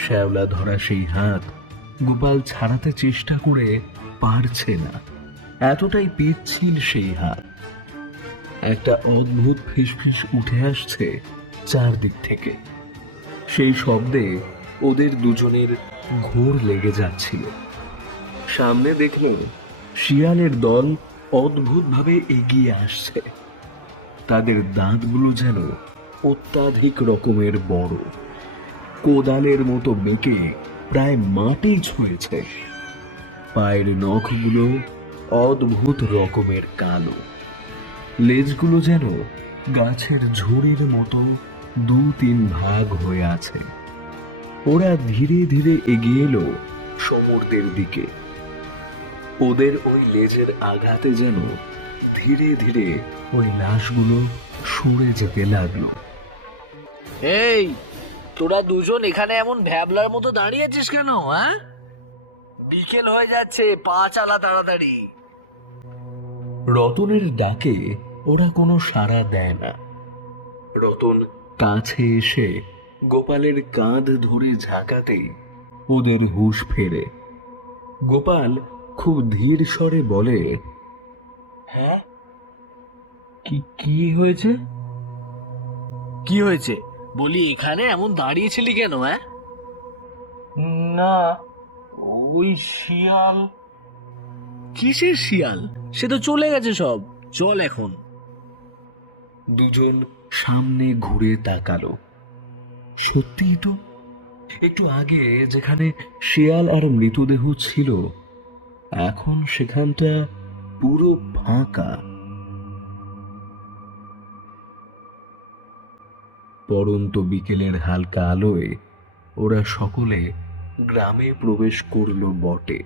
শ্যাওলা ধরা সেই হাত গোপাল ছাড়াতে চেষ্টা করে পারছে না, এতটাই পিচ্ছিল সেই হাত। একটা অদ্ভুত ফিসফিস উঠে আসছে চারদিক থেকে। সেই শব্দে ওদের দুজনের ঘোর লেগে যাচ্ছিল। সামনে দেখল শিয়ালের দল অদ্ভুতভাবে এগিয়ে আসছে। তাদের দাঁতগুলো যেন অত্যাধিক রকমের বড়, কোদালের মতো বেঁকে প্রায় মাটি ছুঁয়েছে। পায়ের নখগুলো অদ্ভুত রকমের কালো, লেজগুলো যেন গাছের ঝুড়ির মতো 2-3 ভাগ হয়ে আছে। ওরা ধীরে ধীরে এগিয়ে এলো সমুদ্রের দিকে। ওদের ওই লেজের আঘাতে যেন ধীরে ধীরে ওই লাশগুলো সরে যেতে লাগলো। এই, তোরা দুজন এখানে এমন ভ্যাবলার মতো দাঁড়িয়ে আছিস কেন? হ্যাঁ, বিকেল হয়ে যাচ্ছে, পা চালা তাড়াতাড়ি। রতনের ডাকে ওরা কোনো সাড়া দেয় না। রতন কাছে এসে গোপালের কাঁধ ধরে ঝাঁকাতেই ওদের হুঁশ ফেরে। গোপাল খুব ধীর স্বরে বলে, হ্যাঁ, কি হয়েছে? কি হয়েছে বলি, এখানে এমন দাঁড়িয়েছিলি কেন? হ্যাঁ, না, ওই শিয়াল। কিসের শিয়াল? সে তো চলে গেছে সব। চল এখন। দুজন সামনে ঘুরে তাকালো। সত্যিই তো, একটু আগে যেখানে শিয়াল আর মৃতদেহ ছিল, এখন সেখানটা পুরো ফাঁকা। পরন্ত বিকেলের হালকা আলোয় ওরা সকলে গ্রামে প্রবেশ করলো বটে,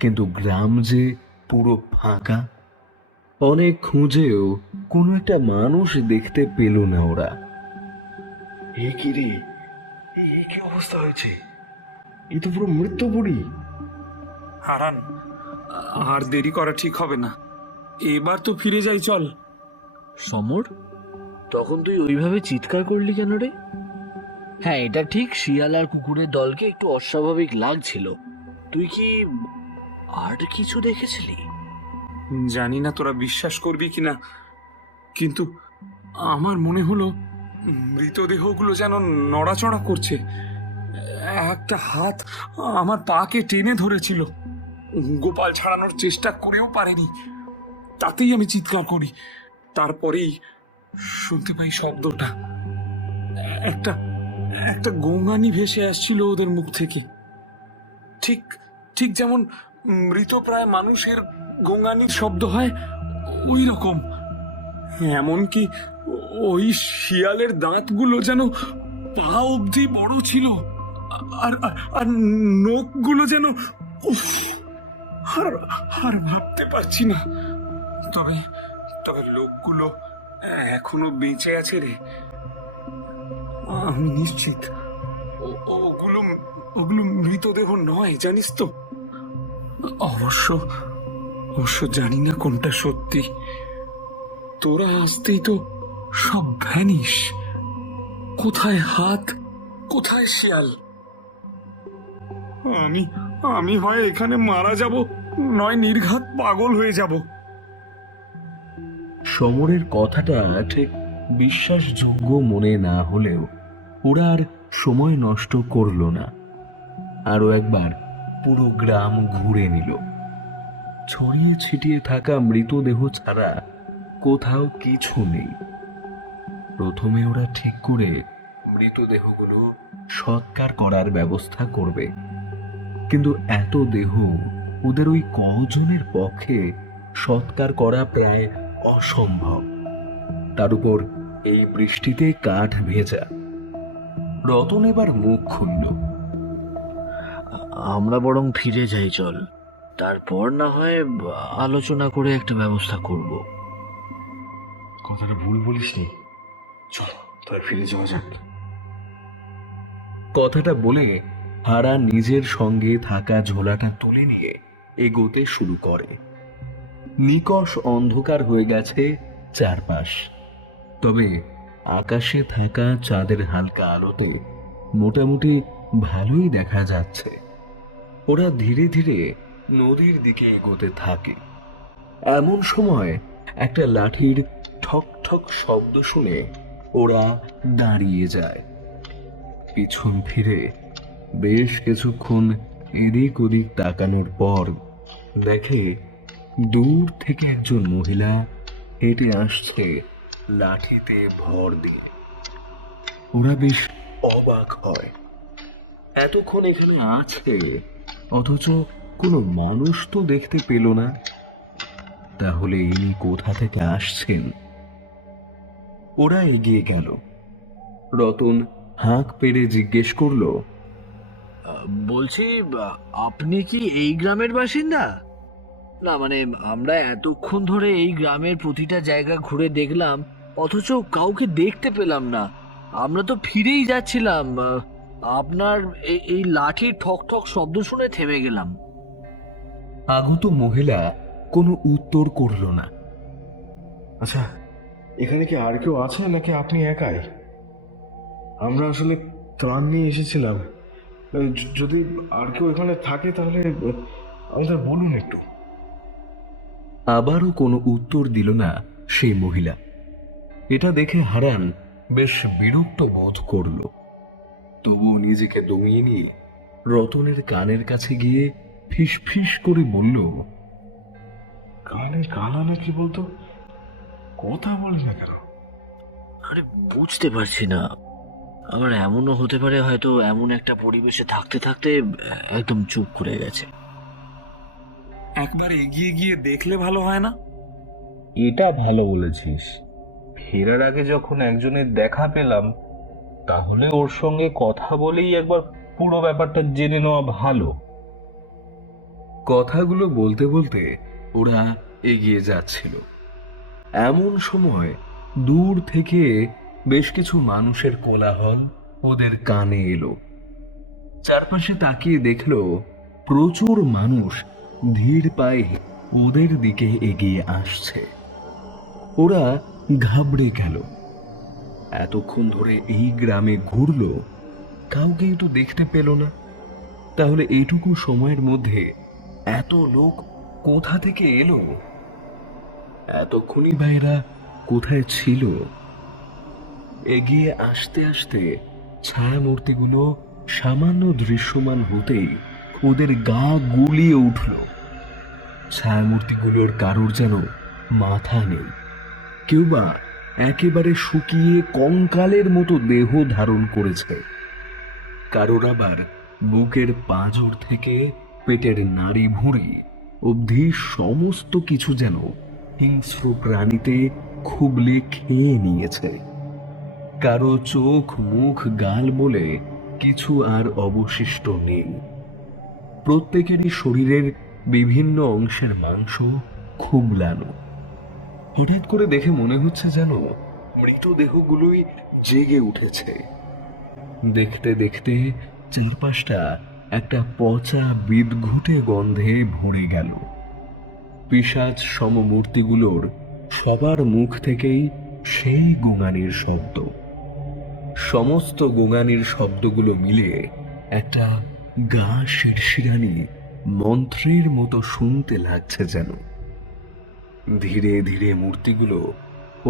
কিন্তু গ্রাম যে পুরো ফাঁকা। অনেক খুঁজেও কোনো একটা মানুষ দেখতে পেল না ওরা। এ কি রে, এ কি অবস্থা হয়েছে? এ তো পুরো মৃত্যুপুরী। হারান, আর দেরি করা ঠিক হবে না, এবার তো ফিরে যাই, চল। সমর, তখন তুই ওইভাবে চিৎকার করলি কেন রে? হ্যাঁ, এটা ঠিক, শিয়াল আর কুকুরের দলকে একটু অস্বাভাবিক লাগছিল। তুই কি আর কিছু দেখেছিলি? জানি না তোরা বিশ্বাস করবি কিনা, কিন্তু আমার মনে হলো মৃতদেহগুলো যেন নড়াচড়া করছে। একটা হাত আমার পাকে টেনে ধরেছিল। গোপাল ছাড়ানোর চেষ্টা করেও পারেনি, তাতেই আমি চিৎকার করি। তারপরেই শুনতে পাই শব্দটা, একটা একটা গোঙানি ভেসে আসছিল ওদের মুখ থেকে। ঠিক ঠিক যেমন মৃতপ্রায় মানুষের গোঙানির শব্দ হয়, ওই রকম। এমনকি ওই শিয়ালের দাঁতগুলো যেন পা অবধি বড় ছিল, আর আর নখগুলো যেন, উফ, আর আর ভাবতে পারছি না। তবে তবে লোকগুলো এখনো বেঁচে আছে রে, আমি নিশ্চিত। ওগুলো ওগুলো মৃতদেহ নয়, জানিস তো। অবশ্য জানি না কোনটা সত্যি। তোরা আসতেই তো সব ভ্যানিশ। কোথায় হাত, কোথায় শিয়াল? আমি হয় এখানে মারা যাব, নয় নির্ঘাত পাগল হয়ে যাব। সমরের কথাটা ঠিক বিশ্বাসযোগ্য মনে না হলেও ওরা আর সময় নষ্ট করল না। আরো একবার পুরো গ্রাম ঘুরে নিল। ছড়িয়ে ছিটিয়ে থাকা মৃতদেহ ছাড়া কোথাও কিছু নেই। প্রথমে ওরা ঠিক করে মৃতদেহগুলো সৎকার করার ব্যবস্থা করবে, কিন্তু এত দেহ ওদের ওই কজনের পক্ষে সৎকার করা প্রায় অসম্ভব। তার উপর এই বৃষ্টিতে কাঠ ভেজা। রতন এবার মুখ খুলল। আমরা বরং ফিরে যাই, চল। তারপর না হয় আলোচনা করে একটা ব্যবস্থা করব। কথাটা ভুল বলিসনি, চল তাহলে ফিরে যাওয়া যাক। কথাটা বলে হারা নিজের সঙ্গে থাকা ঝোলাটা তুলে নিয়ে এগোতে শুরু করে। নিকষ অন্ধকার হয়ে গেছে চারপাশ, তবে আকাশে থাকা চাঁদের হালকা আলোতে মোটামুটি ভালোই দেখা যাচ্ছে। ওরা ধীরে ধীরে নদীর দিকে এগোতে থাকে। এমন সময় একটা লাঠির ঠক ঠক শব্দ শুনে ওরা দাঁড়িয়ে যায়। পিছন ফিরে বেশ কিছুক্ষণ এদিক ওদিক তাকানোর পর দেখে দূর থেকে একজন মহিলা হেঁটে আসছে লাঠিতে ভর দিয়ে। ওরা বেশ অবাক হয়, এতক্ষণ এখানে আছে অথচ কোনো মানুষ তো দেখতে পেল না। তাহলে ইনি কোথা থেকে আসছেন? ওরা এগিয়ে গেল। রতন হাঁক পেড়ে জিজ্ঞেস করলো, বলছি, আপনি কি এই গ্রামের বাসিন্দা? না মানে আমরা এতক্ষণ ধরে এই গ্রামের প্রতিটা জায়গা ঘুরে দেখলাম, অথচ কাউকে দেখতে পেলাম না। আমরা তো ফিরেই যাচ্ছিলাম, আপনার এই লাঠির ঠক ঠক শব্দ শুনে থেমে গেলাম। আগত মহিলা কোনো উত্তর করল না। আচ্ছা, এখানে কি আর কেউ আছে নাকি আপনি একাই? আমরা আসলে ত্রাণ নিয়ে এসেছিলাম। যদি আর কেউ এখানে থাকে তাহলে আমাদের বলুন একটু। আবারও কোনো উত্তর দিল না সেই মহিলা। এটা দেখে হারান বেশ বিরক্ত বোধ করল। তবুও নিজেকে দমিয়ে নিয়ে রতনের কানের কাছে গিয়ে ফিস ফিস করে বলল, কানে কানা নাকি বলতো, কথা বলে না কেন? আরে বুঝতে পারছি না, আমার এমনও হতে পারে হয়তো এমন একটা পরিবেশে থাকতে থাকতে একদম চুপ করে গেছে। একবার এগিয়ে গিয়ে দেখলে ভালো হয় না? এটা ভালো বলেছিস। ফেরার আগে যখন একজনের দেখা পেলাম, তাহলে ওর সঙ্গে কথা বলেই একবার পুরো ব্যাপারটা জেনে নেওয়া ভালো। কথাগুলো বলতে বলতে ওরা এগিয়ে যাচ্ছিল। এমন সময় দূর থেকে বেশ কিছু মানুষের কোলাহল ওদের কানে এলো। চারপাশে তাকিয়ে দেখলো প্রচুর মানুষ ধীর পায়ে ওদের দিকে এগিয়ে আসছে। ওরা ঘাবড়ে গেল। এতক্ষণ ধরে এই গ্রামে ঘুরলো, কাউকেই তো দেখতে পেল না। তাহলে এইটুকু সময়ের মধ্যে এত লোক কোথা থেকে এলো? এতক্ষণই বা এরা কোথায় ছিল? এগিয়ে আসতে আসতে ছায়ামূর্তিগুলো সামান্য দৃশ্যমান হতেই ওদের গা গুলিয়ে উঠল। ছায়ামূর্তিগুলোর কারোর যেন মাথা নেই, কেউ বা একেবারে শুকিয়ে কঙ্কালের মতো দেহ ধারণ করেছে। কারোর আবার বুকের পাঁজর থেকে পেটের নাড়ি ভুঁড়ি অবধি সমস্ত কিছু যেন হিংস্র প্রাণীতে খুবলে খেয়ে নিয়েছে। কারো চোখ, মুখ, গাল বলে কিছু আর অবশিষ্ট নেই। প্রত্যেকেরই শরীরের বিভিন্ন অংশের মাংস খুবলানো। হঠাৎ করে দেখে মনে হচ্ছে যেন মৃতদেহগুলোই জেগে উঠেছে। দেখতে দেখতে চারপাশটা একটা পচা বিদঘুটে গন্ধে ভরে গেল। পিশাচ সমমূর্তিগুলোর সবার মুখ থেকেই সেই গোঙানির শব্দ। সমস্ত গোঙানির শব্দগুলো মিলে একটা গা শিরশিরানি মন্ত্রের মতো শুনতে লাগছে যেন। ধীরে ধীরে মূর্তিগুলো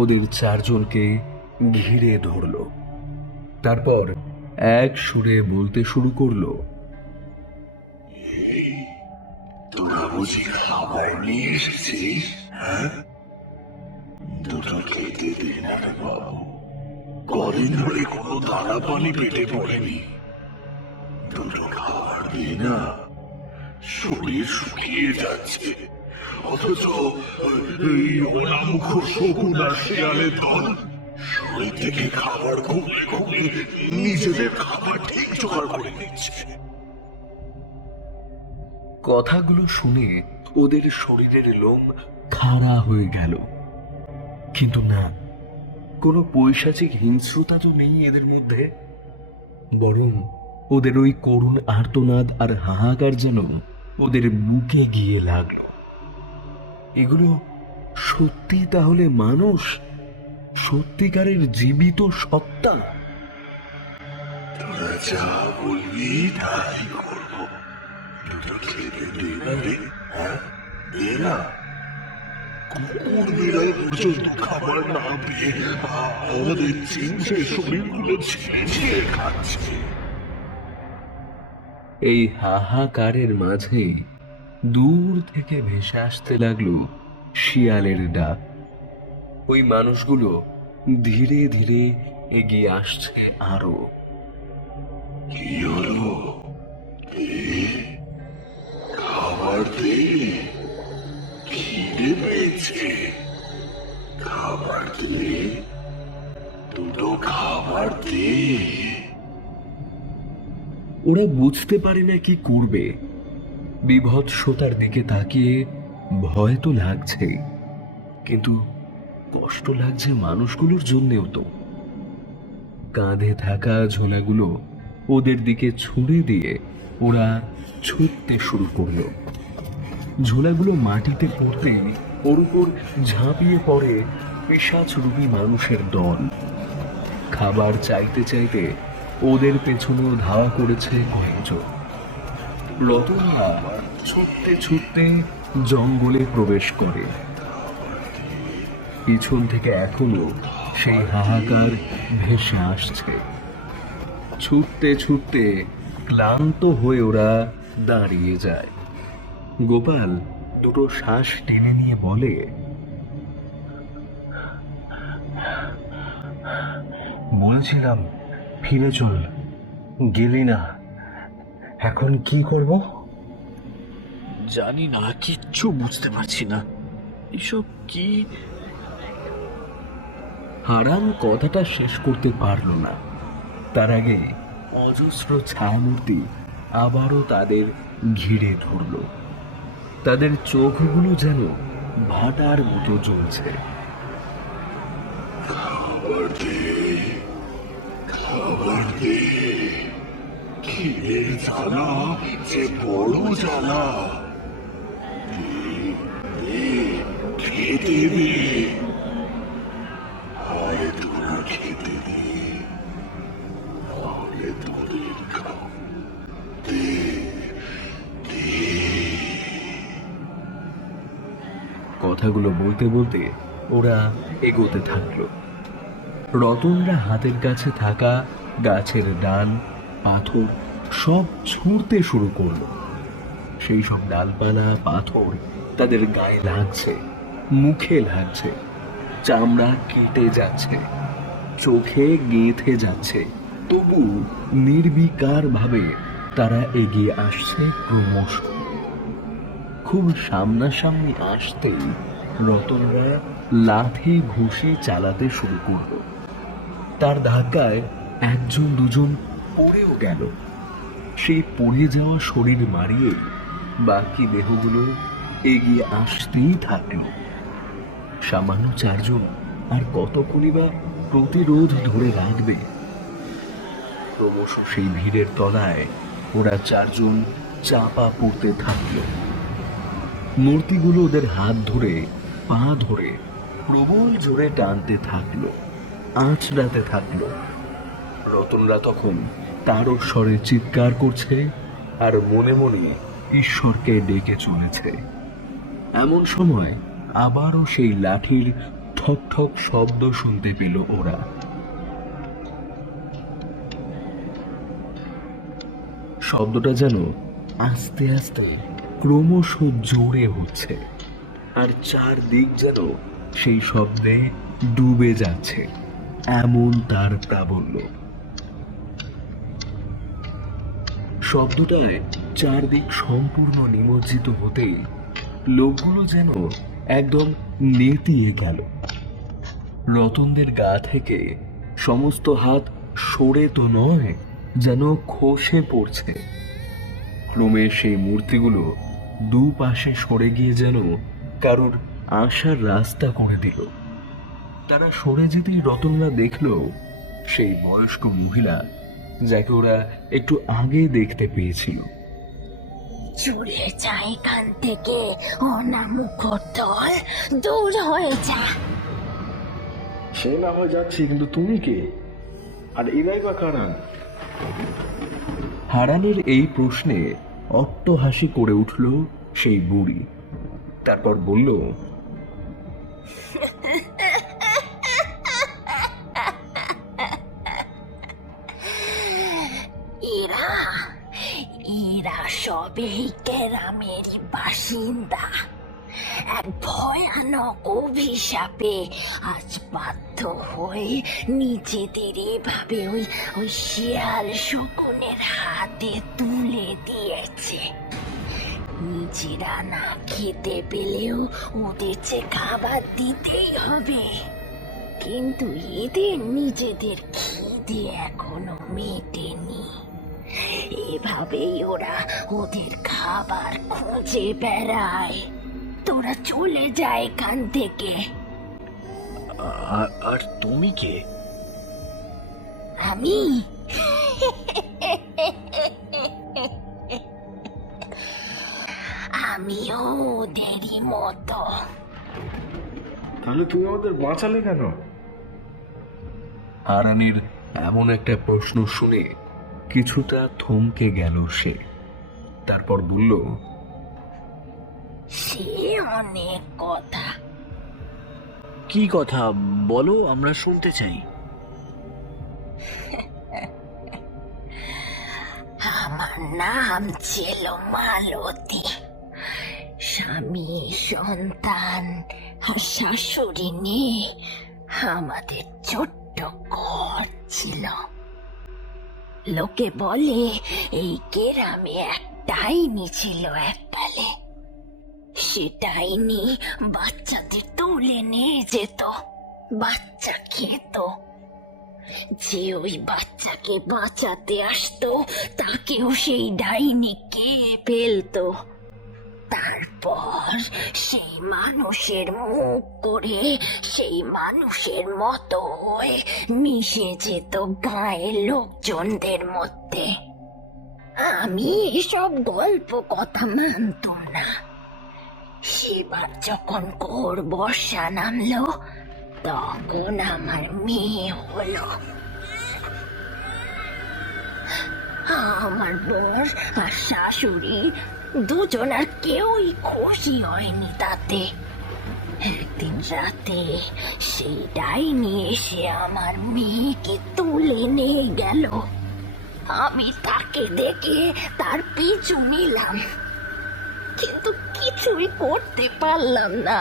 ওদের চারজনকে ঘিরে ধরল। তারপর এক সুরে বলতে শুরু করলো, তোরা বুঝি খাবার নিয়ে এসেছিস? হ্যাঁ, দুটো খেতে দে না রে বাবু। কদিন ধরে কোনো দানা পানি পেটে পড়েনি। দুটো খাবার দে না, শরীর শুকিয়ে যাচ্ছে। অথচ এই অনামুখ শকুন আর শিয়ালের দল শরীর থেকে খাবার খুবলে খুবলে নিজেদের খাবার ঠিক জোগাড় করে নিচ্ছে। কথাগুলো শুনে ওদের শরীরের লোম খাড়া হয়ে গেল। কিন্তু না, কোনো পৈশাচিক হিংস্রতা তো নেই এদের মধ্যে। বরং ওদের ওই করুণ আর্তনাদ আর হাহাকার যেন ওদের বুকে গিয়ে লাগলো। এগুলো সত্যি তাহলে মানুষ, সত্যিকারের জীবিত সত্তা? তোরা যা বলবি তাই করবো। দুটো খেতে দে না রে, হ্যাঁ দে না। কুকুর বিড়াল পর্যন্ত খাবার না পেয়ে আমাদের চিংড়ে শরীরগুলো ছিঁড়ে ছিঁড়ে খাচ্ছে। এই হাহাকারের মাঝে দূর থেকে ভেসে আসতে লাগলো শিয়ালের ডাক। ওই মানুষগুলো ধীরে ধীরে এগিয়ে আসছে আরো। কি হলো? খাবার দে, খিদে পেয়েছে। খাবার দিলে, দুটো খাবার দে। ওরা বুঝতে পারে না কি করবে। বিভৎসতার দিকে তাকিয়ে ভয় তো লাগছে, কিন্তু কষ্ট লাগছে মানুষগুলোর জন্যেও তো। কাঁধে থাকা ঝোলাগুলো ওদের দিকে ছুঁড়ে দিয়ে ওরা ছুটতে শুরু করলো। ঝোলাগুলো মাটিতে পড়তেই ওর উপর ঝাঁপিয়ে পড়ে পিশাচরূপী মানুষের দল। খাবার চাইতে চাইতে ওদের পেছনেও ধাওয়া করেছে কয়েকজন। রতনরা ছুটতে ছুটতে জঙ্গলে প্রবেশ করে। পিছন থেকে এখনো সেই হাহাকার ভেসে আসছে। ছুটতে ছুটতে ক্লান্ত হয়ে ওরা দাঁড়িয়ে যায়। গোপাল দুটো শ্বাস টেনে নিয়ে বলে, বলছিলাম ফিরে চল, গেলি না। এখন কি করব? জানি না, কিচ্ছু বুঝতে পারছি না। এসব কি? হারান কথাটা শেষ করতে পারল না। তার আগে অজস্র ছায়ামূর্তি আবারও তাদের ঘিরে ধরল। তাদের চোখগুলো যেন ভাটার মতো জ্বলছে। খাবার দে, খাবার দে। খিদের জ্বালা যে বড় জ্বালা। খেতে দে, আরে তোরা খেতে দে, নাহলে তোদের খাও। দে, দে। কথাগুলো বলতে বলতে ওরা এগোতে থাকলো। রতনরা হাতের কাছে থাকা গাছের ডাল, পাথর সব ছুঁড়তে শুরু করলো। সেই সব ডালপালা, পাথর তাদের গায়ে লাগছে, মুখে লাগছে, চামড়া কেটে যাচ্ছে, চোখে গেঁথে যাচ্ছে। তবু নির্বিকার ভাবে তারা এগিয়ে আসছে ক্রমশ। খুব সামনাসামনি আসতেই রতনরা লাঠি ঘুষি চালাতে শুরু করলো। তার ধাক্কায় একজন দুজন পড়েও গেল। সেই পড়ে যাওয়া শরীর মারিয়ে বাকি দেহগুলো এগিয়ে আসতেই থাকলো। সামান্য চারজন আর কতক্ষণই বা প্রতিরোধ ধরে রাখবে? ক্রমশ সেই ভিড়ের তলায় ওরা চারজন চাপা পড়তে থাকলো। মূর্তিগুলো ওদের হাত ধরে, পা ধরে প্রবল জোরে টানতে থাকলো, আঁচড়াতে থাকলো। রতনরা তখন তারও স্বরে চিৎকার করছে আর মনে মনে ঈশ্বরকে ডেকে চলেছে। এমন সময় আবারও সেই লাঠির ঠক ঠক শব্দ শুনতে পেল ওরা। শব্দটা যেন আস্তে আস্তে ক্রমশ জোরে হচ্ছে, আর চারদিক যেন সেই শব্দে ডুবে যাচ্ছে, এমন তার প্রাবল্য। শব্দটায় চারদিক সম্পূর্ণ নিমজ্জিত হতেই লোকগুলো যেন একদম নেতিয়ে গেল। রতনদের গা থেকে সমস্ত হাত সরে তো নয়, যেন খসে পড়ছে। ক্রমে সেই মূর্তিগুলো দুপাশে সরে গিয়ে যেন কারুর আসার রাস্তা করে দিল। তারা সরে যেতেই রতনরা দেখল সেই বয়স্ক মহিলা যাকে ওরা একটু আগে দেখতে পেয়েছিল। চলে যা এখান থেকে, অনামুখর দল, দূর হয়ে যা। সে না হয় যাচ্ছি, কিন্তু তুমি কে? আর এরাই বা কারা? হারানের এই প্রশ্নে অট্টহাসি করে উঠল সেই বুড়ি। তারপর বলল, এরা এরা সবেই গ্রামেরই বাসিন্দা। এক ভয়ানক অভিশাপে আজ বাধ্য হয়ে নিজেদের এভাবে ওই শিয়াল শকুনের হাতে তুলে দিয়েছে। নিজেরা না খেতে পেলেও ওদের যে খাবার দিতেই হবে, কিন্তু এদের নিজেদের খিদে এখনো মেটেনি। এভাবেই ওরা ওদের খাবার খুঁজে বেড়ায়। তোরা চলে যায় এখান থেকে। আর তুমি কে? আমি আমিও ওদেরই মতো। তাহলে তুমি আমাদের বাঁচালে কেন? হারানের এমন একটা প্রশ্ন শুনে কিছুটা থমকে গেল সে। তারপর বলল, সে অনেক কথা। কি কথা বলো, আমরা শুনতে চাই। আমার নাম ছিল মালতী। স্বামী, সন্তান আর শাশুড়ি নিয়ে আমাদের ছোট্ট ঘর ছিল। লোকে বলে এই গ্রামে এক ডাইনি ছিল এককালে। সে ডাইনি বাচ্চাদের তুলে নিয়ে যেত, বাচ্চা খেত। যে ওই বাচ্চাকে বাঁচাতে আসতো তাকেও সেই ডাইনি খেয়ে ফেলতো। তারপর সেই মানুষের মুখ করে সেই মানুষের মতো হয়ে মিশে যেত গায়ের লোকজনদের মধ্যে। আমি এসব গল্প কথা মানতাম না। সেবার যখন ঘোর বর্ষা নামলো, তখন আমার মেয়ে হলো। আমার বর আর শাশুড়ি দুজন আর কেউই খুশি হয়নি তাতে। একদিন রাতে সেই ডাইনি এসে আমার মেয়েকে তুলে নিয়ে গেল। আমি তাকে দেখে তার পিছু নিলাম, কিন্তু কিছুই করতে পারলাম না।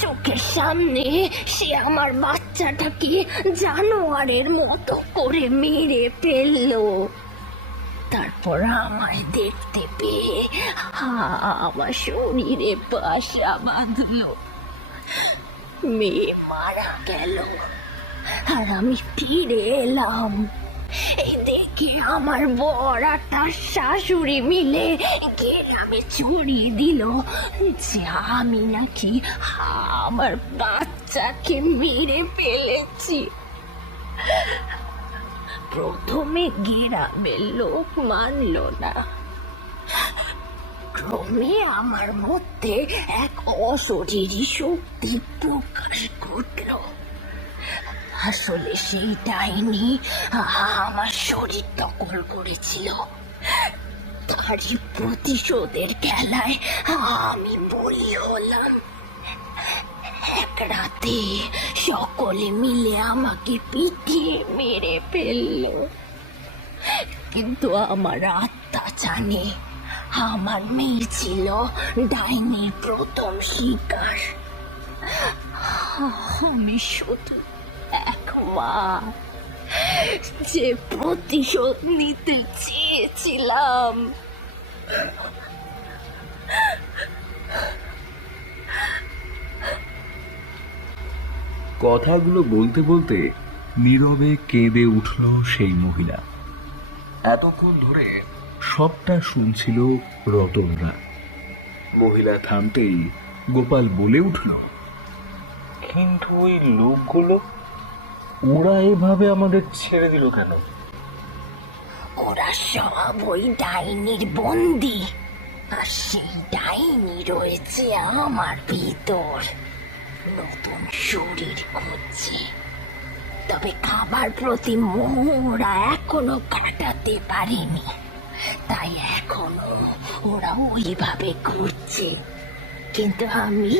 চোখের সামনে সে আমার বাচ্চাটাকে জানোয়ারের মতো করে মেরে ফেললো। তারপর আমায় দেখতে পেয়ে আমার শরীরে বাসা বাঁধলো। মেয়ে মারা গেল আর আমি ফিরে এলাম। এই দেখে আমার বর আর তার শাশুড়ি মিলে গ্রামে ছড়িয়ে দিল যে আমি নাকি আমার বাচ্চাকে মেরে ফেলেছি। প্রথমে গ্রামের লোক মানল না। ক্রমে আমার মধ্যে এক অশরীরী শক্তি প্রকাশ ঘটল। আসলে সেই ডাইনি আমার শরীর দখল করেছিল। তারই প্রতিশোধের খেলায় আমি বলি হলাম। এক রাতে সকলে মিলে আমাকে পিটিয়ে মেরে ফেলল, কিন্তু আমার আত্মা জানে আমার মেয়ে ছিল ডাইনির প্রথম শিকার। আমি শুধু এক মা যে প্রতিশোধ নিতে চেয়েছিলাম। কথাগুলো বলতে বলতে নীরবে কেঁদে উঠল সেই মহিলা। এতক্ষণ ধরে সবটা শুনছিল রতনরা। মহিলা থামতেই গোপাল বলে উঠল, কিন্তু ওই লোকগুলো, ওরা এভাবে আমাদের ছেড়ে দিল কেন? ওরা সব ওই ডাইনির বন্দি, আর সেই ডাইনি রয়েছে আমার ভিতর। নতুন শরীর খুঁজছে, তবে খাবার প্রতি মোহ ওরা এখনো কাটাতে পারেনি। তাই এখনো ওরা ওইভাবে ঘুরছে। কিন্তু আমি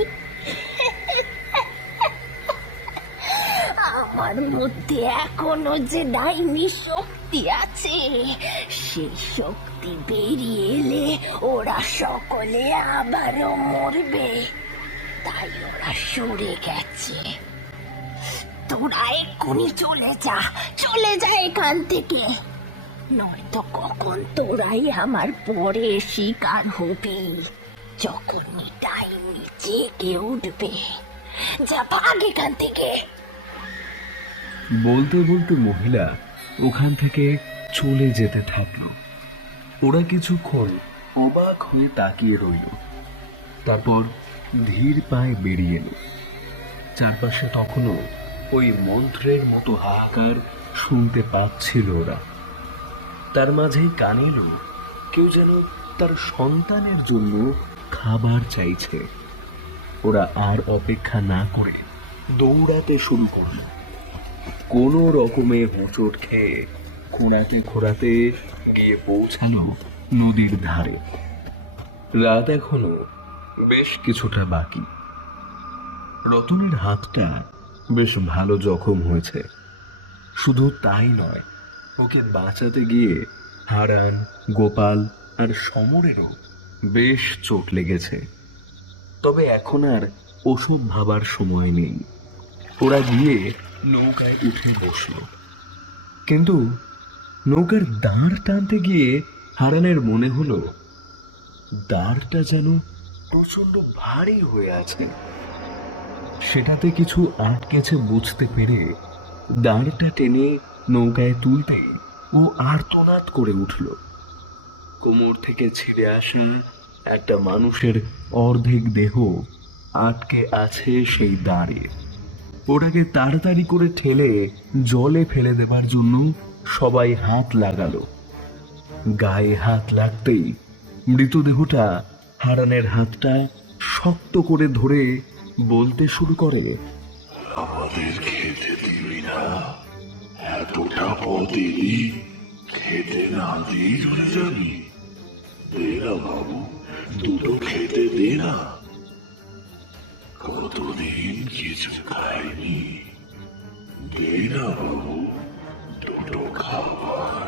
আমার মধ্যে এখনো যে ডাইনি শক্তি আছে, সেই শক্তি বেরিয়ে এলে ওরা সকলে আবারও মরবে, তাই ওরা সরে গেছে। তোরা এক্ষুনি চলে যা এখান থেকে, নয়তো কখন তোরাই আমার পরে শিকার হবি, যখনই ডাইনি জেগে উঠবে। যা, ভাগ এখান থেকে। বলতে বলতে মহিলা ওখান থেকে চলে যেতে থাকলো। ওরা কিছুক্ষণ অবাক হয়ে তাকিয়ে রইল, তারপর ধীর পায়ে বেরিয়ে এলো। চারপাশে তখনও ওই মন্ত্রের মতো হাহাকার শুনতে পাচ্ছিল ওরা। তার মাঝেই কানে এলো কেউ যেন তার সন্তানের জন্য খাবার চাইছে। ওরা আর অপেক্ষা না করে দৌড়াতে শুরু করলো। কোনো রকমে হোঁচট খেয়ে খোঁড়াতে গিয়ে পৌঁছালো নদীর ধারে। রাত এখনো বেশ কিছুটা বাকি। রতনের হাতটা বেশ ভালো জখম হয়েছে। শুধু তাই নয়, ওকে বাঁচাতে গিয়ে হারান, গোপাল আর সমরেরও বেশ চোট লেগেছে। তবে এখন আর ওসব ভাবার সময় নেই। ওরা গিয়ে নৌকায় উঠে বসল, কিন্তু নৌকার দাঁড় টানতে গিয়ে হারানের মনে হলো দাঁড়টা যেন প্রচন্ড ভারী হয়ে আছে। সেটাতে কিছু আটকেছে বুঝতে পেরে দাঁড়টা টেনে নৌকায় তুলতে ও আর্তনাদ করে উঠল। কোমর থেকে ছিঁড়ে আসা একটা মানুষের অর্ধেক দেহ আটকে আছে সেই দাঁড়ে। ওটাকে তাড়াতাড়ি করে ঠেলে জলে ফেলে দেবার জন্য সবাই হাত লাগালো। গায়ে হাত লাগতেই মৃতদেহটা হারানের হাতটা শক্ত করে ধরে বলতে শুরু করে, আমাদের খেতে দিবি না? এতটা পথ এলি, খেতে না দিয়ে চলে যাবি? দে না বাবু, দুটো খেতে দে না। কতদিন কিছু খাইনি, দে না বাবু, দুটো খাবার।